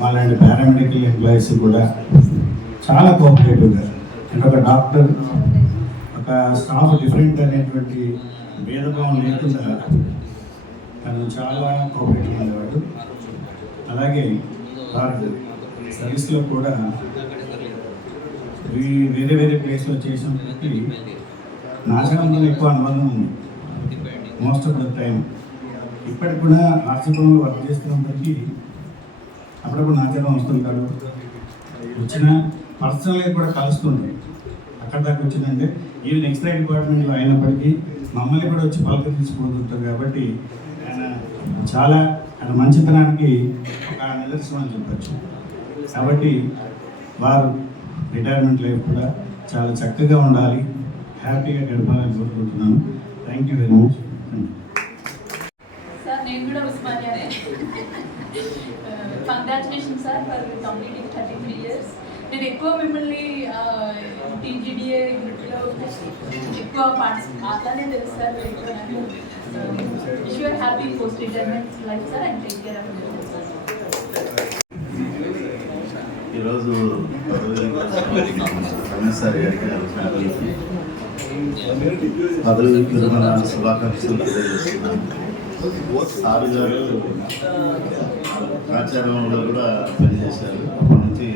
మాలాంటి పారామెడికల్ ఎంప్లాయీస్ కూడా చాలా కోఆపరేటివ్గా, అంటే ఒక డాక్టర్ ఒక స్టాఫ్ డిఫరెంట్ అనేటువంటి భేదభావం లేకుండా తను చాలా కోఆపరేటివ్ ఉండేవాడు. అలాగే సర్వీస్లో కూడా వేరే వేరే ప్లేస్లో చేసినప్పటికీ నాశనంలో ఎక్కువ అనుబంధం ఉంది మోస్ట్ ఆఫ్ ద టైం. ఇప్పటికి కూడా ఆర్సిపురంలో వర్క్ చేస్తున్నప్పటికీ అప్పుడప్పుడు నాచరం వస్తుంటారు, వచ్చిన పర్సనల్గా కూడా కలుస్తుంది. అక్కడ దాకా వచ్చిందంటే ఈవెన్ ఎక్స్ట్రా డిపార్ట్మెంట్లో అయినప్పటికీ మమ్మల్ని కూడా వచ్చి పలకరించిపోతుంటారు. కాబట్టి ఆయన చాలా ఆయన మంచితనానికి ఒక నిదర్శనం అని చెప్పచ్చు. కాబట్టి వారు రిటైర్మెంట్ లైఫ్ కూడా చాలా చక్కగా ఉండాలి, హ్యాపీగా గడపాలని కోరుకుంటున్నాను. Thank you very much. Sir నేను కూడా ఉస్మానియానే. Congratulation sir for completing 33 years. నేను ఎక్కువ మిమ్మల్ని టీజీడీఏ గ్రూప్లో ఎక్కువ అట్లానే తెలుసు sir. Wish your happy post retirement life sir and take care of your sir. ఈరోజు రమేష్ సార్ గారికి ఫ్యామిలీకి పదవి విరమణ శుభాకాంక్షలు తెలియజేస్తున్నాను. సార్ గారు ఆచారంలో కూడా పనిచేశారు. అప్పటి నుంచి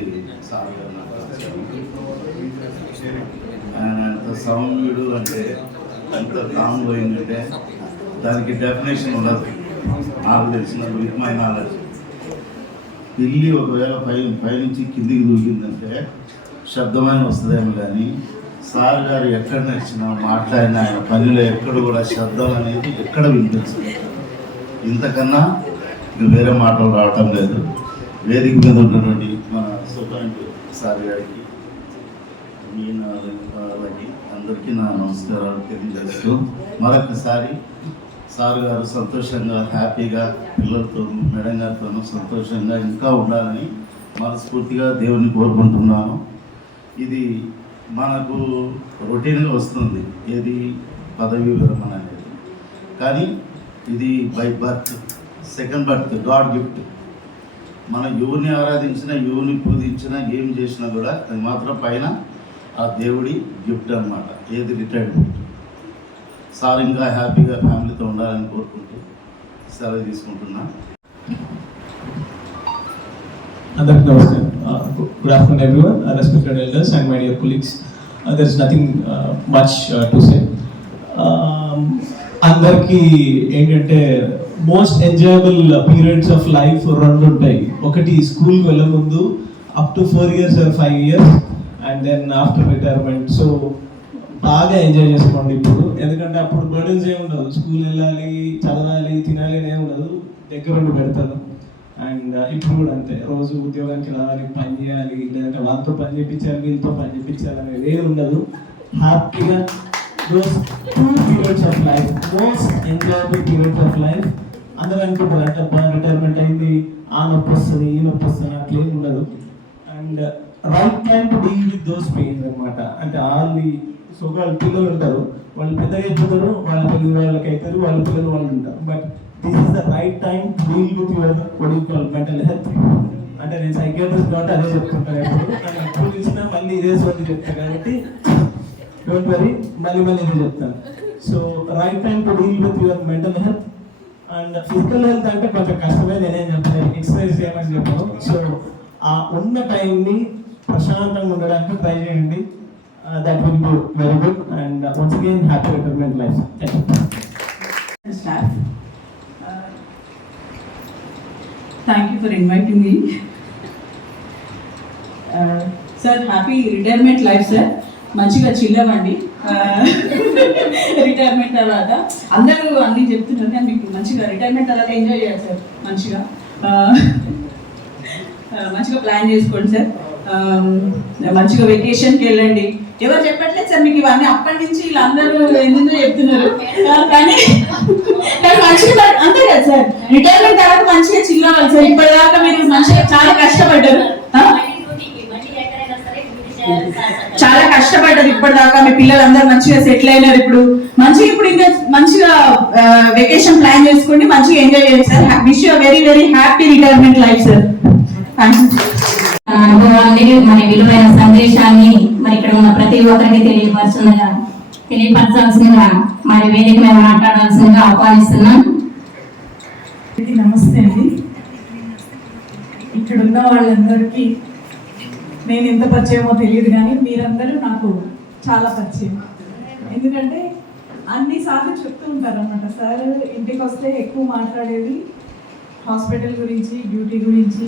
సార్ గారు నాకు ఆయన ఎంత సౌమ్యుడు అంటే, ఎంత కామ్ గోయింగ్ అంటే దానికి డెఫినేషన్ ఉండదు. నాకు తెలిసిన విత్ మై నాలెడ్జ్, పిల్లి ఒకవేళ పైనుంచి కిందికి దూకిందంటే శబ్దమైన వస్తుందేమో కానీ సార్ గారు ఎక్కడ నచ్చినా మాట్లాడిన ఆయన పనిలో ఎక్కడ కూడా శబ్దం అనేది ఎక్కడ వినిపించదు. ఇంతకన్నా ఇంక వేరే మాటలు రావటం లేదు. వేదిక మీద ఉన్నటువంటి మన సూపరింట్ సార్ గారికి, వాళ్ళకి అందరికీ నా నమస్కారాలు తెలియజేస్తూ మరొకసారి సార్ గారు సంతోషంగా హ్యాపీగా పిల్లలతోనూ మేడం గారితోనూ సంతోషంగా ఇంకా ఉండాలని మనస్ఫూర్తిగా దేవుని కోరుకుంటున్నాను. ఇది మనకు రొటీన్గా వస్తుంది ఏది పదవి విరమణ అనేది, కానీ ఇది by birth, second birth, God gift. మనం ఎవరిని ఆరాధించినా ఎవరిని పూజించినా ఏం చేసినా కూడా అది మాత్రం పైన ఆ దేవుడి గిఫ్ట్ అన్నమాట. ఏది రిటైర్మెంట్. సార్ ఇంకా హ్యాపీగా ఫ్యామిలీతో ఉండాలని కోరుకుంటూ సెలవు తీసుకుంటున్నా. అందరికీ నమస్కారం. Good afternoon everyone, respected elders and my dear colleagues. There is nothing much to say. అందరికీ ఏంటంటే most enjoyable periods of life రెండు ఉంటాయి. ఒకటి స్కూల్కి వెళ్ళే ముందు up to 4 years or 5 years and then after retirement. So బాగా ఎంజాయ్ చేసుకోండి ఇప్పుడు, ఎందుకంటే అప్పుడు బర్డెన్స్ ఏమి ఉండదు. స్కూల్ వెళ్ళాలి, చదవాలి, తినాలి అని ఏమి ఉండదు, దగ్గర ఉండి పెడతారు. అండ్ ఇప్పుడు కూడా అంతే, రోజు ఉద్యోగానికి రావాలి, పని చేయాలి, లేదంటే వాళ్ళతో పని చేయించాలి, వీళ్ళతో పని చేయించాలి అనేది ఏమి ఉండదు. హ్యాపీగా those 2 periods of life, most enjoyable periods of life. అందరూ అనుకుంటారు అంటే రిటైర్మెంట్ అయింది, ఆ నొప్పి వస్తుంది, ఈ నొప్పి వస్తుంది, అట్లా ఏమి ఉండదు. And right time to deal with those pains అనమాట. అంటే వాళ్ళ వాళ్ళ పిల్లలు ఉంటారు, వాళ్ళు పెద్దగా అయిపోతారు, వాళ్ళ పిల్లలు వాళ్ళకి అవుతారు, వాళ్ళ పిల్లలు వాళ్ళు ఉంటారు. But this is the right time to deal with your mental health. అంటే నేను సైకియాట్రిస్ట్ కాబట్టి అదే చెప్తుంటాను ఎప్పుడు, నేను ఎప్పుడు చూసినా మళ్ళీ ఇదే సోది చెప్తాను కాబట్టి డోంట్ వరీ, మళ్ళీ ఇదే చెప్తాను. So right time to deal with your mental health. And physical health అంటే కొంచెం కష్టమే, నేనేం చెప్తాను, ఎక్సర్సైజ్ చేయమని చెప్పాను. సో ఆ ఉన్న టైంని ప్రశాంతంగా ఉండడానికి ట్రై చేయండి. That will be very good, and once again happy retirement life. Thank you. Staff, thank you for inviting me. Sir, happy retirement life, sir. మంచిగా చిల్ అవ్వండి. రిటైర్మెంట్ తర్వాత అందరూ అన్నీ చెప్తున్నారు, కానీ మీకు మంచిగా రిటైర్మెంట్ తర్వాత ఎంజాయ్ చేయాలి సార్. మంచిగా ప్లాన్ చేసుకోండి సార్. మంచిగా వెకేషన్కి వెళ్ళండి. ఎవరు చెప్పట్లేదు సార్ మీకు ఇవన్నీ, అప్పటి నుంచి వీళ్ళందరూ ఎందుకు చెప్తున్నారు, కానీ మంచిగా అంతే కదా సార్. రిటైర్మెంట్ తర్వాత మంచిగా చిల్ అవ్వాలి సార్. ఇప్పటిదాకా మీరు మంచిగా చాలా కష్టపడ్డారు. చాలా కష్టపడ్డది ఇప్పటిదాకా. మీ పిల్లలందరూ మంచిగా సెటిల్ అయినారు. ఇప్పుడు ఇంకా మంచిగా వెకేషన్ ప్లాన్ చేసుకోండి, మంచిగా ఎంజాయ్ చేయండి sir. Wish you very very happy retirement life sir. అనుభవాన్ని మరి విలువైన సందేశాన్ని మరి ఇక్కడ ఉన్న ప్రతి ఒక్కరికి తెలియపరచాల్సిందిగా మరి వేదిక మీద మాట్లాడాల్సిందిగా ఆహ్వానిస్తున్నాం. నమస్తే అండి. ఇక్కడ ఉన్న వాళ్ళందరికీ నేను ఎంత పరిచయమో తెలియదు, కానీ మీరందరూ నాకు చాలా పరిచయం. ఎందుకంటే అన్నిసార్లు చెప్తూ ఉంటారు అన్నమాట. సార్ ఇంటికి వస్తే ఎక్కువ మాట్లాడేది హాస్పిటల్ గురించి, డ్యూటీ గురించి.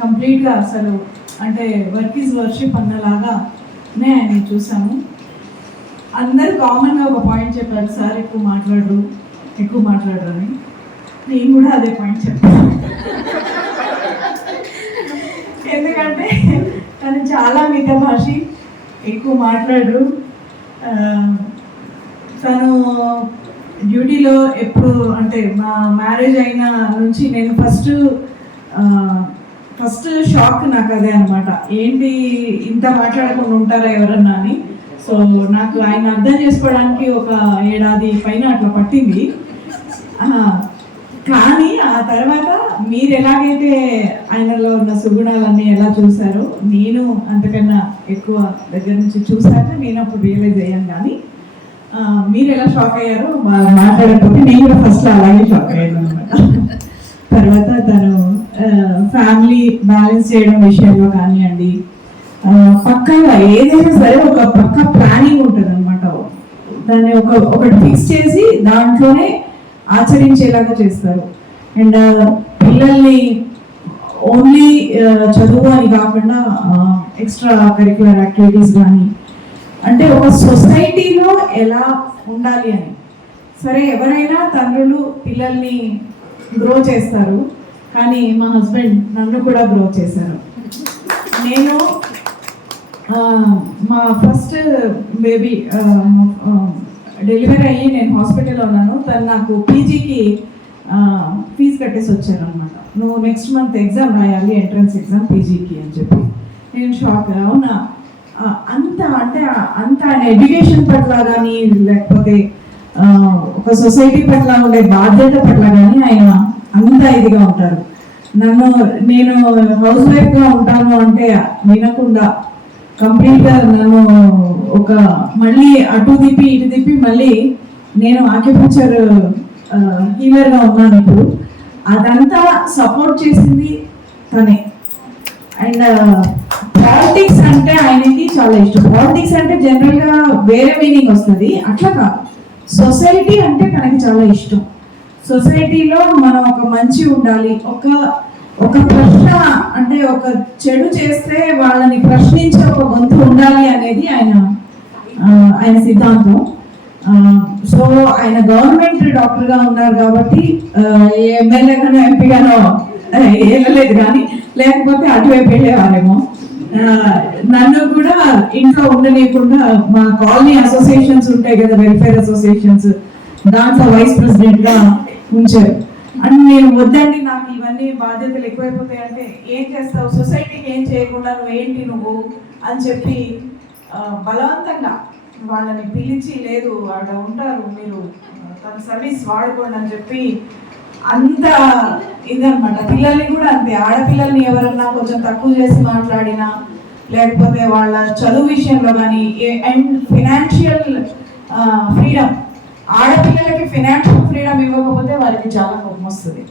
కంప్లీట్గా అసలు అంటే వర్క్ ఈజ్ వర్షిప్ అన్నలాగానే ఆయన చూసాము. అందరు కామన్గా ఒక పాయింట్ చెప్పారు, సార్ ఎక్కువ మాట్లాడరు అని. నేను కూడా అదే పాయింట్ చెప్తాను. ఎందుకంటే తను చాలా మితభాషి, ఎక్కువ మాట్లాడరు. తను డ్యూటీలో ఎప్పుడు అంటే మా మ్యారేజ్ అయిన నుంచి నేను ఫస్ట్ షాక్ నాకు అదే అనమాట. ఏంటి ఇంత మాట్లాడకుండా ఉంటారా ఎవరన్నా అని. సో నాకు ఆయన అర్థం చేసుకోవడానికి ఒక ఏడాది పైన అట్లా పట్టింది. కానీ ఆ తర్వాత మీరు ఎలాగైతే ఆయనలో ఉన్న సుగుణాలన్నీ ఎలా చూసారో నేను అంతకన్నా ఎక్కువ దగ్గర నుంచి చూసాక నేను అప్పుడు రియలైజ్ అయ్యాను. కానీ మీరు ఎలా షాక్ అయ్యారో మాట్లాడకపోతే నేను కూడా ఫస్ట్ అలాగే షాక్ అయ్యాను అనమాట. తర్వాత తను ఫ్యామిలీ బ్యాలెన్స్ చేయడం విషయంలో కానివ్వండి, పక్కాగా ఏదైనా సరే ఒక పక్క ప్లానింగ్ ఉంటుంది అనమాట. దాన్ని ఒకటి ఫిక్స్ చేసి దాంట్లోనే ఆచరించేలాగా చేస్తారు. అండ్ పిల్లల్ని ఓన్లీ చదువు అని కాకుండా ఎక్స్ట్రా కరిక్యులర్ యాక్టివిటీస్ కానీ, అంటే ఒక సొసైటీలో ఎలా ఉండాలి అని. సరే ఎవరైనా తండ్రులు పిల్లల్ని గ్రో చేస్తారు, కానీ మా హస్బెండ్ నన్ను కూడా గ్రో చేశారు. నేను మా ఫస్ట్ బేబీ డెలివరీ అయ్యి నేను హాస్పిటల్లో ఉన్నాను. తను నాకు పీజీకి ఫీజు కట్టేసి వచ్చారు అనమాట. నువ్వు నెక్స్ట్ మంత్ ఎగ్జామ్ రాయాలి, ఎంట్రన్స్ ఎగ్జామ్ పీజీకి అని చెప్పి. నేను షాక్. అవునా, అంత అంటే అంత ఆయన ఎడ్యుకేషన్ పట్ల కానీ లేకపోతే ఒక సొసైటీ పట్ల ఉండే బాధ్యత పట్ల కానీ ఆయన అంత ఇదిగా ఉంటారు. నేను హౌస్ వైఫ్గా ఉంటాను అంటే వినకుండా కంప్లీట్గా నన్ను ఒక మళ్ళీ అటు తిప్పి ఇటు తిప్పి మళ్ళీ నేను ఆక్యుపంచర్ హీలర్గా ఉన్నాను ఇప్పుడు. అదంతా సపోర్ట్ చేసింది తనే. అండ్ పాలిటిక్స్ అంటే ఆయనకి చాలా ఇష్టం. పాలిటిక్స్ అంటే జనరల్గా వేరే మీనింగ్ వస్తుంది, అట్లా కాదు. సొసైటీ అంటే తనకి చాలా ఇష్టం. సొసైటీలో మనం ఒక మంచి ఉండాలి, ఒక ప్రశ్న అంటే ఒక చెడు చేస్తే వాళ్ళని ప్రశ్నించే ఒక గొంతు ఉండాలి అనేది ఆయన సిద్ధాంతం. సో ఆయన గవర్నమెంట్ డాక్టర్గా ఉన్నారు కాబట్టి ఎమ్మెల్యేగానో ఎంపీగానో వెళ్ళలేదు, కానీ లేకపోతే అటువైపు వెళ్ళేవారేమో. నన్ను కూడా ఇంట్లో ఉండలేకుండా మా కాలనీ అసోసియేషన్స్ ఉంటాయి కదా, వెల్ఫేర్ అసోసియేషన్స్, దాంట్లో వైస్ ప్రెసిడెంట్గా ఉంచారు. అండ్ నేను వద్దండి, నాకు ఇవన్నీ బాధ్యతలు ఎక్కువైపోతాయి అంటే, ఏం చేస్తావు, సొసైటీకి ఏం చేయకుండా ఏంటి నువ్వు అని చెప్పి బలవంతంగా వాళ్ళని పిలిచి, లేదు ఆడ ఉంటారు మీరు తన సర్వీస్ వాడుకోండి అని చెప్పి అంత ఇదనమాట. పిల్లల్ని కూడా అంతే, ఆడపిల్లల్ని ఎవరన్నా కొంచెం తక్కువ చేసి మాట్లాడినా లేకపోతే వాళ్ళ చదువు విషయంలో కానీ, అండ్ ఫినాన్షియల్ ఫ్రీడమ్, ఆడపిల్లలకి ఫినాన్షియల్ ఫ్రీడమ్ ఇవ్వకపోతే వాళ్ళకి చాలా కోపం వస్తుంది.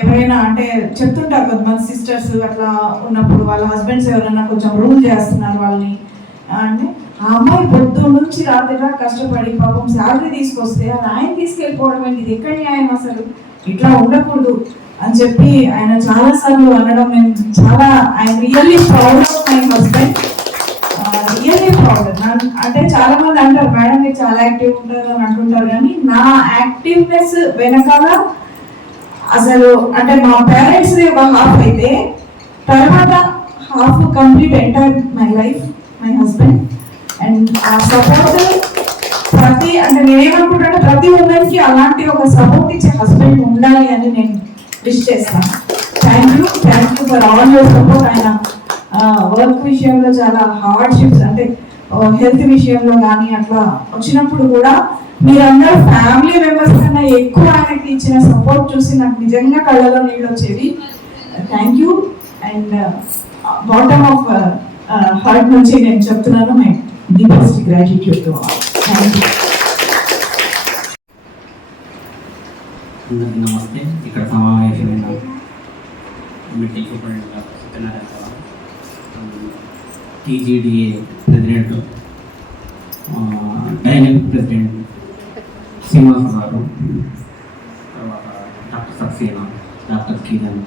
ఎవరైనా అంటే చెప్తుంటారు కొంతమంది సిస్టర్స్ అట్లా ఉన్నప్పుడు వాళ్ళ హస్బెండ్స్ ఎవరైనా కొంచెం రూల్ చేస్తున్నారు వాళ్ళని అంటే, ఆ అమ్మాయి పొద్దు నుంచి రాత్రి దాకా కష్టపడి పాపం శాలరీ తీసుకొస్తే అది ఆయన తీసుకెళ్ళిపోవడం ఏంటి, ఇది ఎక్కడ న్యాయం, అసలు ఇట్లా ఉండకూడదు అని చెప్పి ఆయన చాలాసార్లు అనడం నేను చాలా I'm really proud of my husband. Really proud. అంటే చాలా మంది అంటారు మేడం మీరు చాలా యాక్టివ్ ఉంటారు అని అంటుంటారు, కానీ నా యాక్టివ్నెస్ వెనకాల అసలు అంటే మా పేరెంట్స్ ఒక హాఫ్ అయితే తర్వాత half complete entire my life my husband. And ఆ సపోర్ట్ ప్రతి అంటే నేనేమనుకుంటాను, ప్రతి ఉమెన్కి అలాంటి ఒక సపోర్ట్ ఇచ్చే హస్బెండ్ ఉండాలి అని నేను విష్ చేస్తాను. Thank you for all your support. ఆయన వర్క్ విషయంలో చాలా హార్డ్షిప్స్ అంటే హెల్త్ విషయంలో కానీ అట్లా వచ్చినప్పుడు కూడా మీరందరూ ఫ్యామిలీ మెంబర్స్ కన్నా ఎక్కువ ఆయనకి ఇచ్చిన సపోర్ట్ చూసి నాకు నిజంగా కళ్ళలో నీళ్ళు వచ్చేవి. Thank you. And bottom of heart నుంచి నేను చెప్తున్నాను, my deepest gratitude to all. Thank you. అందరికీ నమస్తే. ఇక్కడ సమావేశమైన మెడికల్ సూపరింటెండెంట్ డాక్టర్ సత్యనారాయణ గారు, TGDA president dynamic president Srinivas గారు, తర్వాత doctor Saxena, doctor Kiran,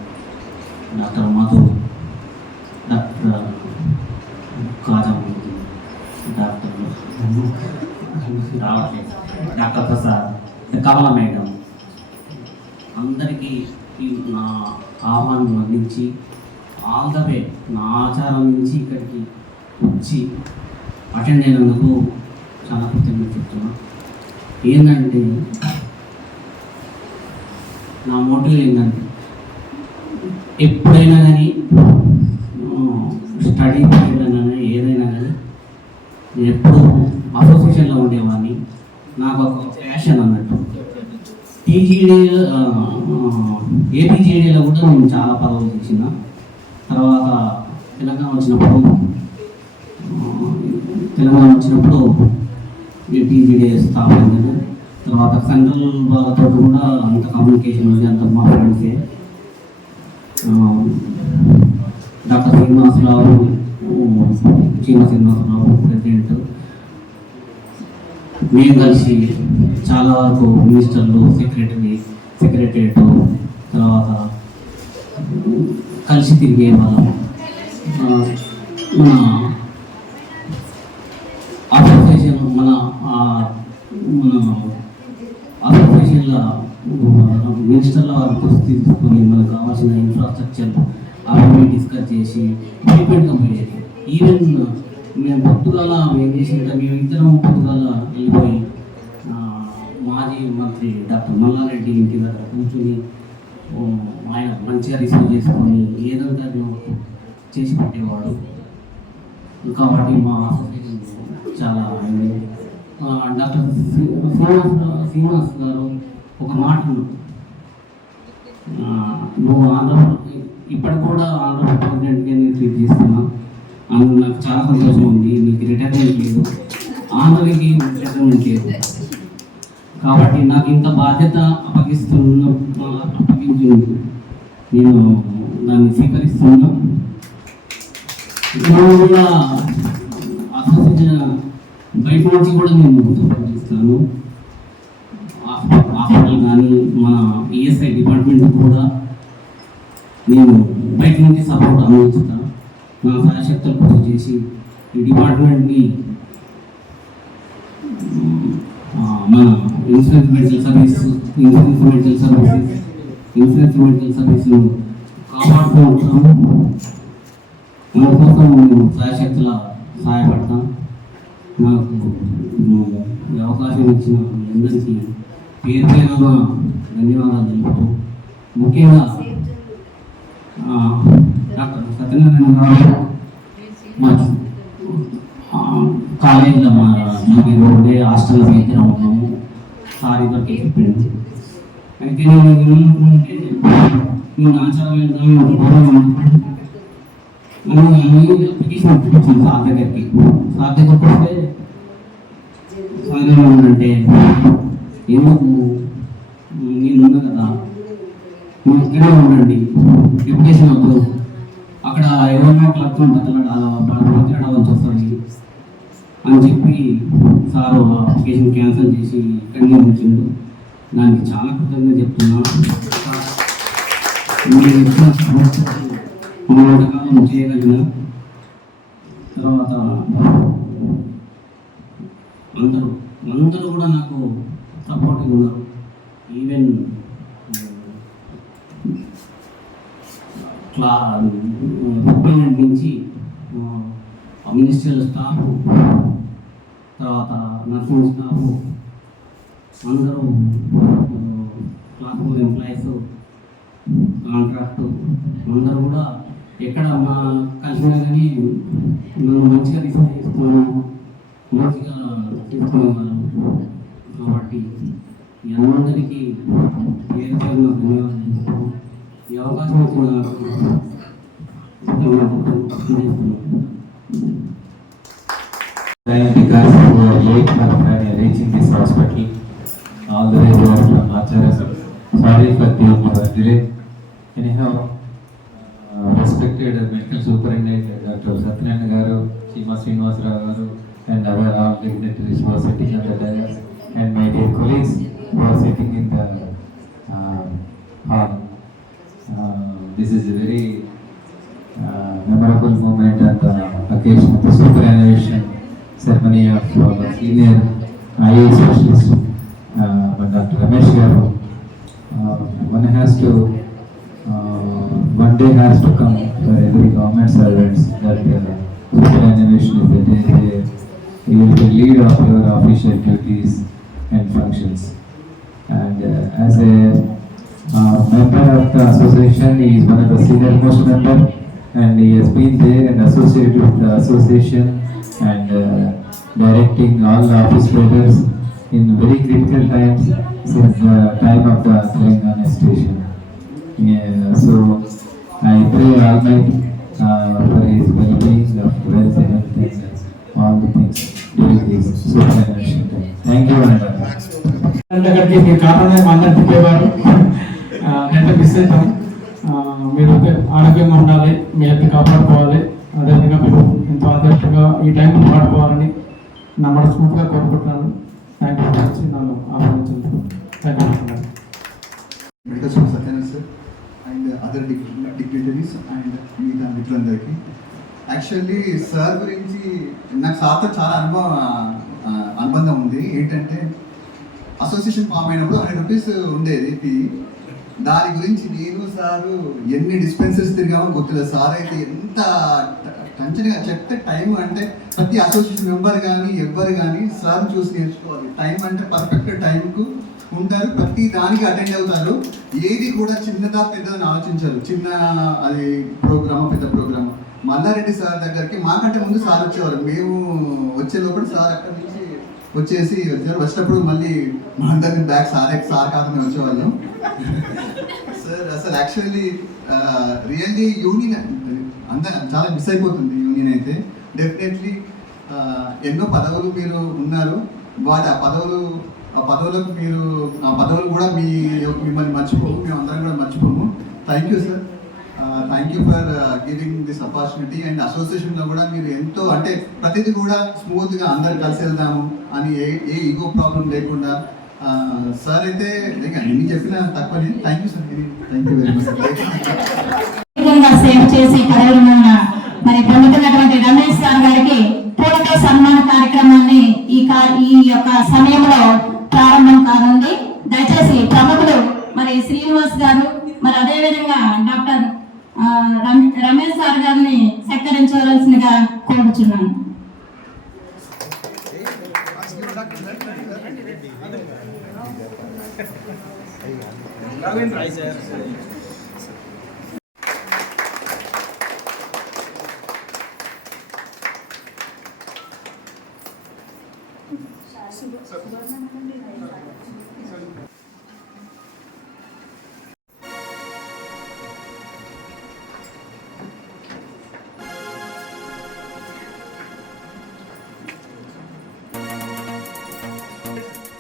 doctor Madhu, doctor Kajamurthy, doctor రావట్లేదు, డాక్టర్ ప్రసాద్, కమల మేడం, అందరికీ నా ఆహ్వానం అందించి ఆల్ ద వే నా ఆచారం నుంచి ఇక్కడికి వచ్చి అటెండ్ అయినందుకు చాలా కృతజ్ఞత చెప్తున్నా. ఏంటంటే నా మోటివ్ ఏంటంటే ఎప్పుడైనా కానీ స్టడీ పీరియడ్ అయినా ఏదైనా కానీ నేను ఎప్పుడు అసోసియేషన్లో ఉండేవాడిని. నాకు ఒక ప్యాషన్ అన్నట్టు. టీజీడీ ఏపీజీడీలో కూడా నేను చాలా పదవులు చేసిన. తర్వాత తెలంగాణ వచ్చినప్పుడు ఏపీజీడీ స్థాపించాను. తర్వాత సెంట్రల్ వాళ్ళతో కూడా అంత కమ్యూనికేషన్ ఉంది, అంత మా ఫ్రెండ్సే. డాక్టర్ శ్రీనివాసరావు, శ్రీనివాసరావు ప్రెసిడెంట్, మేము కలిసి చాలా వరకు మినిస్టర్లు, సెక్రటరియట్ తర్వాత కలిసి తిరిగే వాళ్ళం. మన అసోసియేషన్ మన అసోసియేషన్ల మినిస్టర్ల వారికి తీసుకొని మనకు కావాల్సిన ఇన్ఫ్రాస్ట్రక్చర్ అవన్నీ డిస్కస్ చేసి ట్రీట్మెంట్ కంప్లీట్ చేసి ఈవెన్ మేము పొద్దుగాల ఏం చేసిందంటే మేము ఇద్దరం పొద్దుగాల వెళ్ళిపోయి మాజీ మంత్రి డాక్టర్ మల్లారెడ్డి ఇంటి దగ్గర కూర్చొని ఆయన మంచిగా రిసీవ్ చేసుకొని ఏదంటే చేసి పెట్టేవాడు. కాబట్టి మా అసోసియేషన్ చాలా అయింది. డాక్టర్ శ్రీనివాస్ గారు ఒక మాట, నువ్వు ఇప్పటికి కూడా ఆంధ్ర ప్రెసిడెంట్గా నేను ట్రీట్ చేస్తున్నా, నాకు చాలా సంతోషం ఉంది. నీకు రిటైర్మెంట్ లేదు, ఆంధ్రకి రిటైర్మెంట్ లేదు. కాబట్టి నాకు ఇంత బాధ్యత అప్పగించింది, నేను దాన్ని స్వీకరిస్తున్నా. నేను కూడా అసోసియేషన్ బయట నుంచి కూడా నేను సపోర్ట్ చేస్తాను. హాస్పిటల్ కానీ మన ఈఎస్ఐ డిపార్ట్మెంట్ కూడా నేను బయట నుంచి సపోర్ట్ అందిస్తాను. నా సాయశక్తులు కృషి చేసి ఈ డిపార్ట్మెంట్ని మన ఇన్సూరెన్స్ మెడికల్ సర్వీస్ను కాపాడుకుంటాము. అందుకోసం నేను సాయశక్తుల సహాయపడతాం. నాకు ఈ అవకాశం ఇచ్చిన అందరికీ పేరు పేరున ధన్యవాదాలు తెలుపుతూ, ముఖ్యంగా డాక్టర్ సత్యనారాయణ గారు మా కాలేజీలో మనకి ఉండే హాస్టల్లో అయితే ఉన్నాము. సార్ ఇద్దరికి చెప్పింది. అయితే నేను ఏమనుకుంటే నేను ఆచారం అప్లికేషన్ అప్పించాను సార్ దగ్గరికి. సార్ దగ్గరికి వస్తే సార్ ఏమంటే, ఎందుకు నేనున్నా కదా, మీరు ఇక్కడే ఉండండి, డిప్యుటేషన్ వద్దు, అక్కడ ఎవరినో క్లబ్తో బతలాడాల్సి వస్తుంది అని చెప్పి సారు అప్లికేషన్ క్యాన్సిల్ చేసి ఇక్కడనే ఉంచిండు. దానికి చాలా కృతజ్ఞత చెప్తున్నాను. వంటకాలం చేయగలిగిన తర్వాత అందరూ కూడా నాకు సపోర్టివ్ ఉన్నారు. ఈవెన్ సూపరింటెండెంట్ నుంచి మినిస్ట్రియల్ స్టాఫ్, తర్వాత నర్సింగ్ స్టాఫ్, అందరూ క్లాస్ 4 ఎంప్లాయీస్, కాంట్రాక్టు అందరూ కూడా ఎక్కడ మా కలిసినా కానీ మనం మంచిగా రిసీవ్ చేసుకున్నాము, మంచిగా తీసుకున్నాము. కాబట్టి మీ అందరికీ పేరు పేరున ధన్యవాదాలు. ఈ అవకాశం వచ్చిన because we were late for reaching this hospital all the way here from Acharya. Sorry for the delay. Anyhow, respected medical superintendent Dr. Satyanarayana Garu, Chima Srinivasarao Garu, and other all dignitaries who are sitting on the dais, and my dear colleagues who are sitting in the hall. This is a very memorable moment at the occasion of the superannuation ceremony of our senior IA specialist, Dr. Ramesh Garu. One day has to come for every government servants that superannuation is the day you will be lead of your official duties and functions. And as a member of the association, he is one of the senior most member, and he has been there and associated with the association and directing all the office bearers in very critical times since the time of the Telangana station. So I pray Almighty for his well-being of wealth and health and all the things during his superannuation time. Thank you and దగ్గరికి మీ కారణమే మా అందరు తిప్పేవారు. నేను మిస్ అవుతాం. మీరు ఆరోగ్యంగా ఉండాలి, మీ హెల్త్ కాపాడుకోవాలి, అదేవిధంగా మీరు ఎంతో ఆదర్శంగా ఈ టైంలో పాడుకోవాలని నా మనస్ఫూర్తిగా కోరుకుంటున్నాను. థ్యాంక్ యూ ఫర్ వచ్చి నన్ను ఆహ్వానించండి. Thank you. Medical student Satyanarayana sir and other dignitaries and మిగతా మిత్రులందరికీ. యాక్చువల్లీ సార్ గురించి నాకు సార్తో చాలా అనుబంధం ఉంది. ఏంటంటే అసోసియేషన్ ఫామ్ అయినప్పుడు 100 రూపీస్ ఉండేది ఫీ. దాని గురించి నేను సారు ఎన్ని డిస్పెన్సరీస్ తిరిగామో గుర్తులేదు. సార్ అయితే ఎంత టెన్షన్గా చెప్తే టైం అంటే ప్రతి అసోసియేషన్ మెంబర్ కానీ ఎవ్వరు కానీ సార్ చూసి నేర్చుకోవాలి. టైం అంటే పర్ఫెక్ట్ టైంకు ఉంటారు, ప్రతి దానికి అటెండ్ అవుతారు. ఏది కూడా చిన్నదా పెద్దదని ఆలోచించారు. చిన్న అది ప్రోగ్రామా పెద్ద ప్రోగ్రామా. మల్లారెడ్డి సార్ దగ్గరికి మాకంటే ముందు సార్ వచ్చేవారు. మేము వచ్చే లోపల సార్ అక్కడి నుంచి వచ్చారు. వచ్చినప్పుడు మళ్ళీ మా అందరినీ బ్యాక్ సార్ కాదని వచ్చేవాళ్ళం. సార్ అసలు యాక్చువల్లీ రియల్లీ యూనియన్ అందరూ చాలా మిస్ అయిపోతుంది. యూనియన్ అయితే డెఫినెట్లీ ఎన్నో పదవులు మీరు ఉన్నారు. ఆ పదవులకు మీరు ఆ పదవులు కూడా మిమ్మల్ని మర్చిపోము, మేము అందరం కూడా మర్చిపోము. Thank you sir. Thank you for giving this opportunity. And అసోసియేషన్లో కూడా మీరు ఎంతో అంటే ప్రతిదీ కూడా స్మూత్గా అందరు కలిసి వెళ్దాము అని ఏ ఈగో ప్రాబ్లం లేకుండా సార్ అయితే ఎన్ని చెప్పినా తక్కువని. Thank you sir. Thank you very much. సేవ చేసి మరి పొందుతున్నటువంటి రమేష్ సార్ గారికి పూలతో సన్మాన కార్యక్రమాన్ని ఈ యొక్క సమయంలో ప్రారంభం కానుంది. దయచేసి ప్రముఖులు మరి శ్రీనివాస్ గారు, మరి అదేవిధంగా డాక్టర్ రమేష్ సార్ గారిని సత్కరించవలసిందిగా కోరుచున్నాను.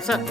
సార్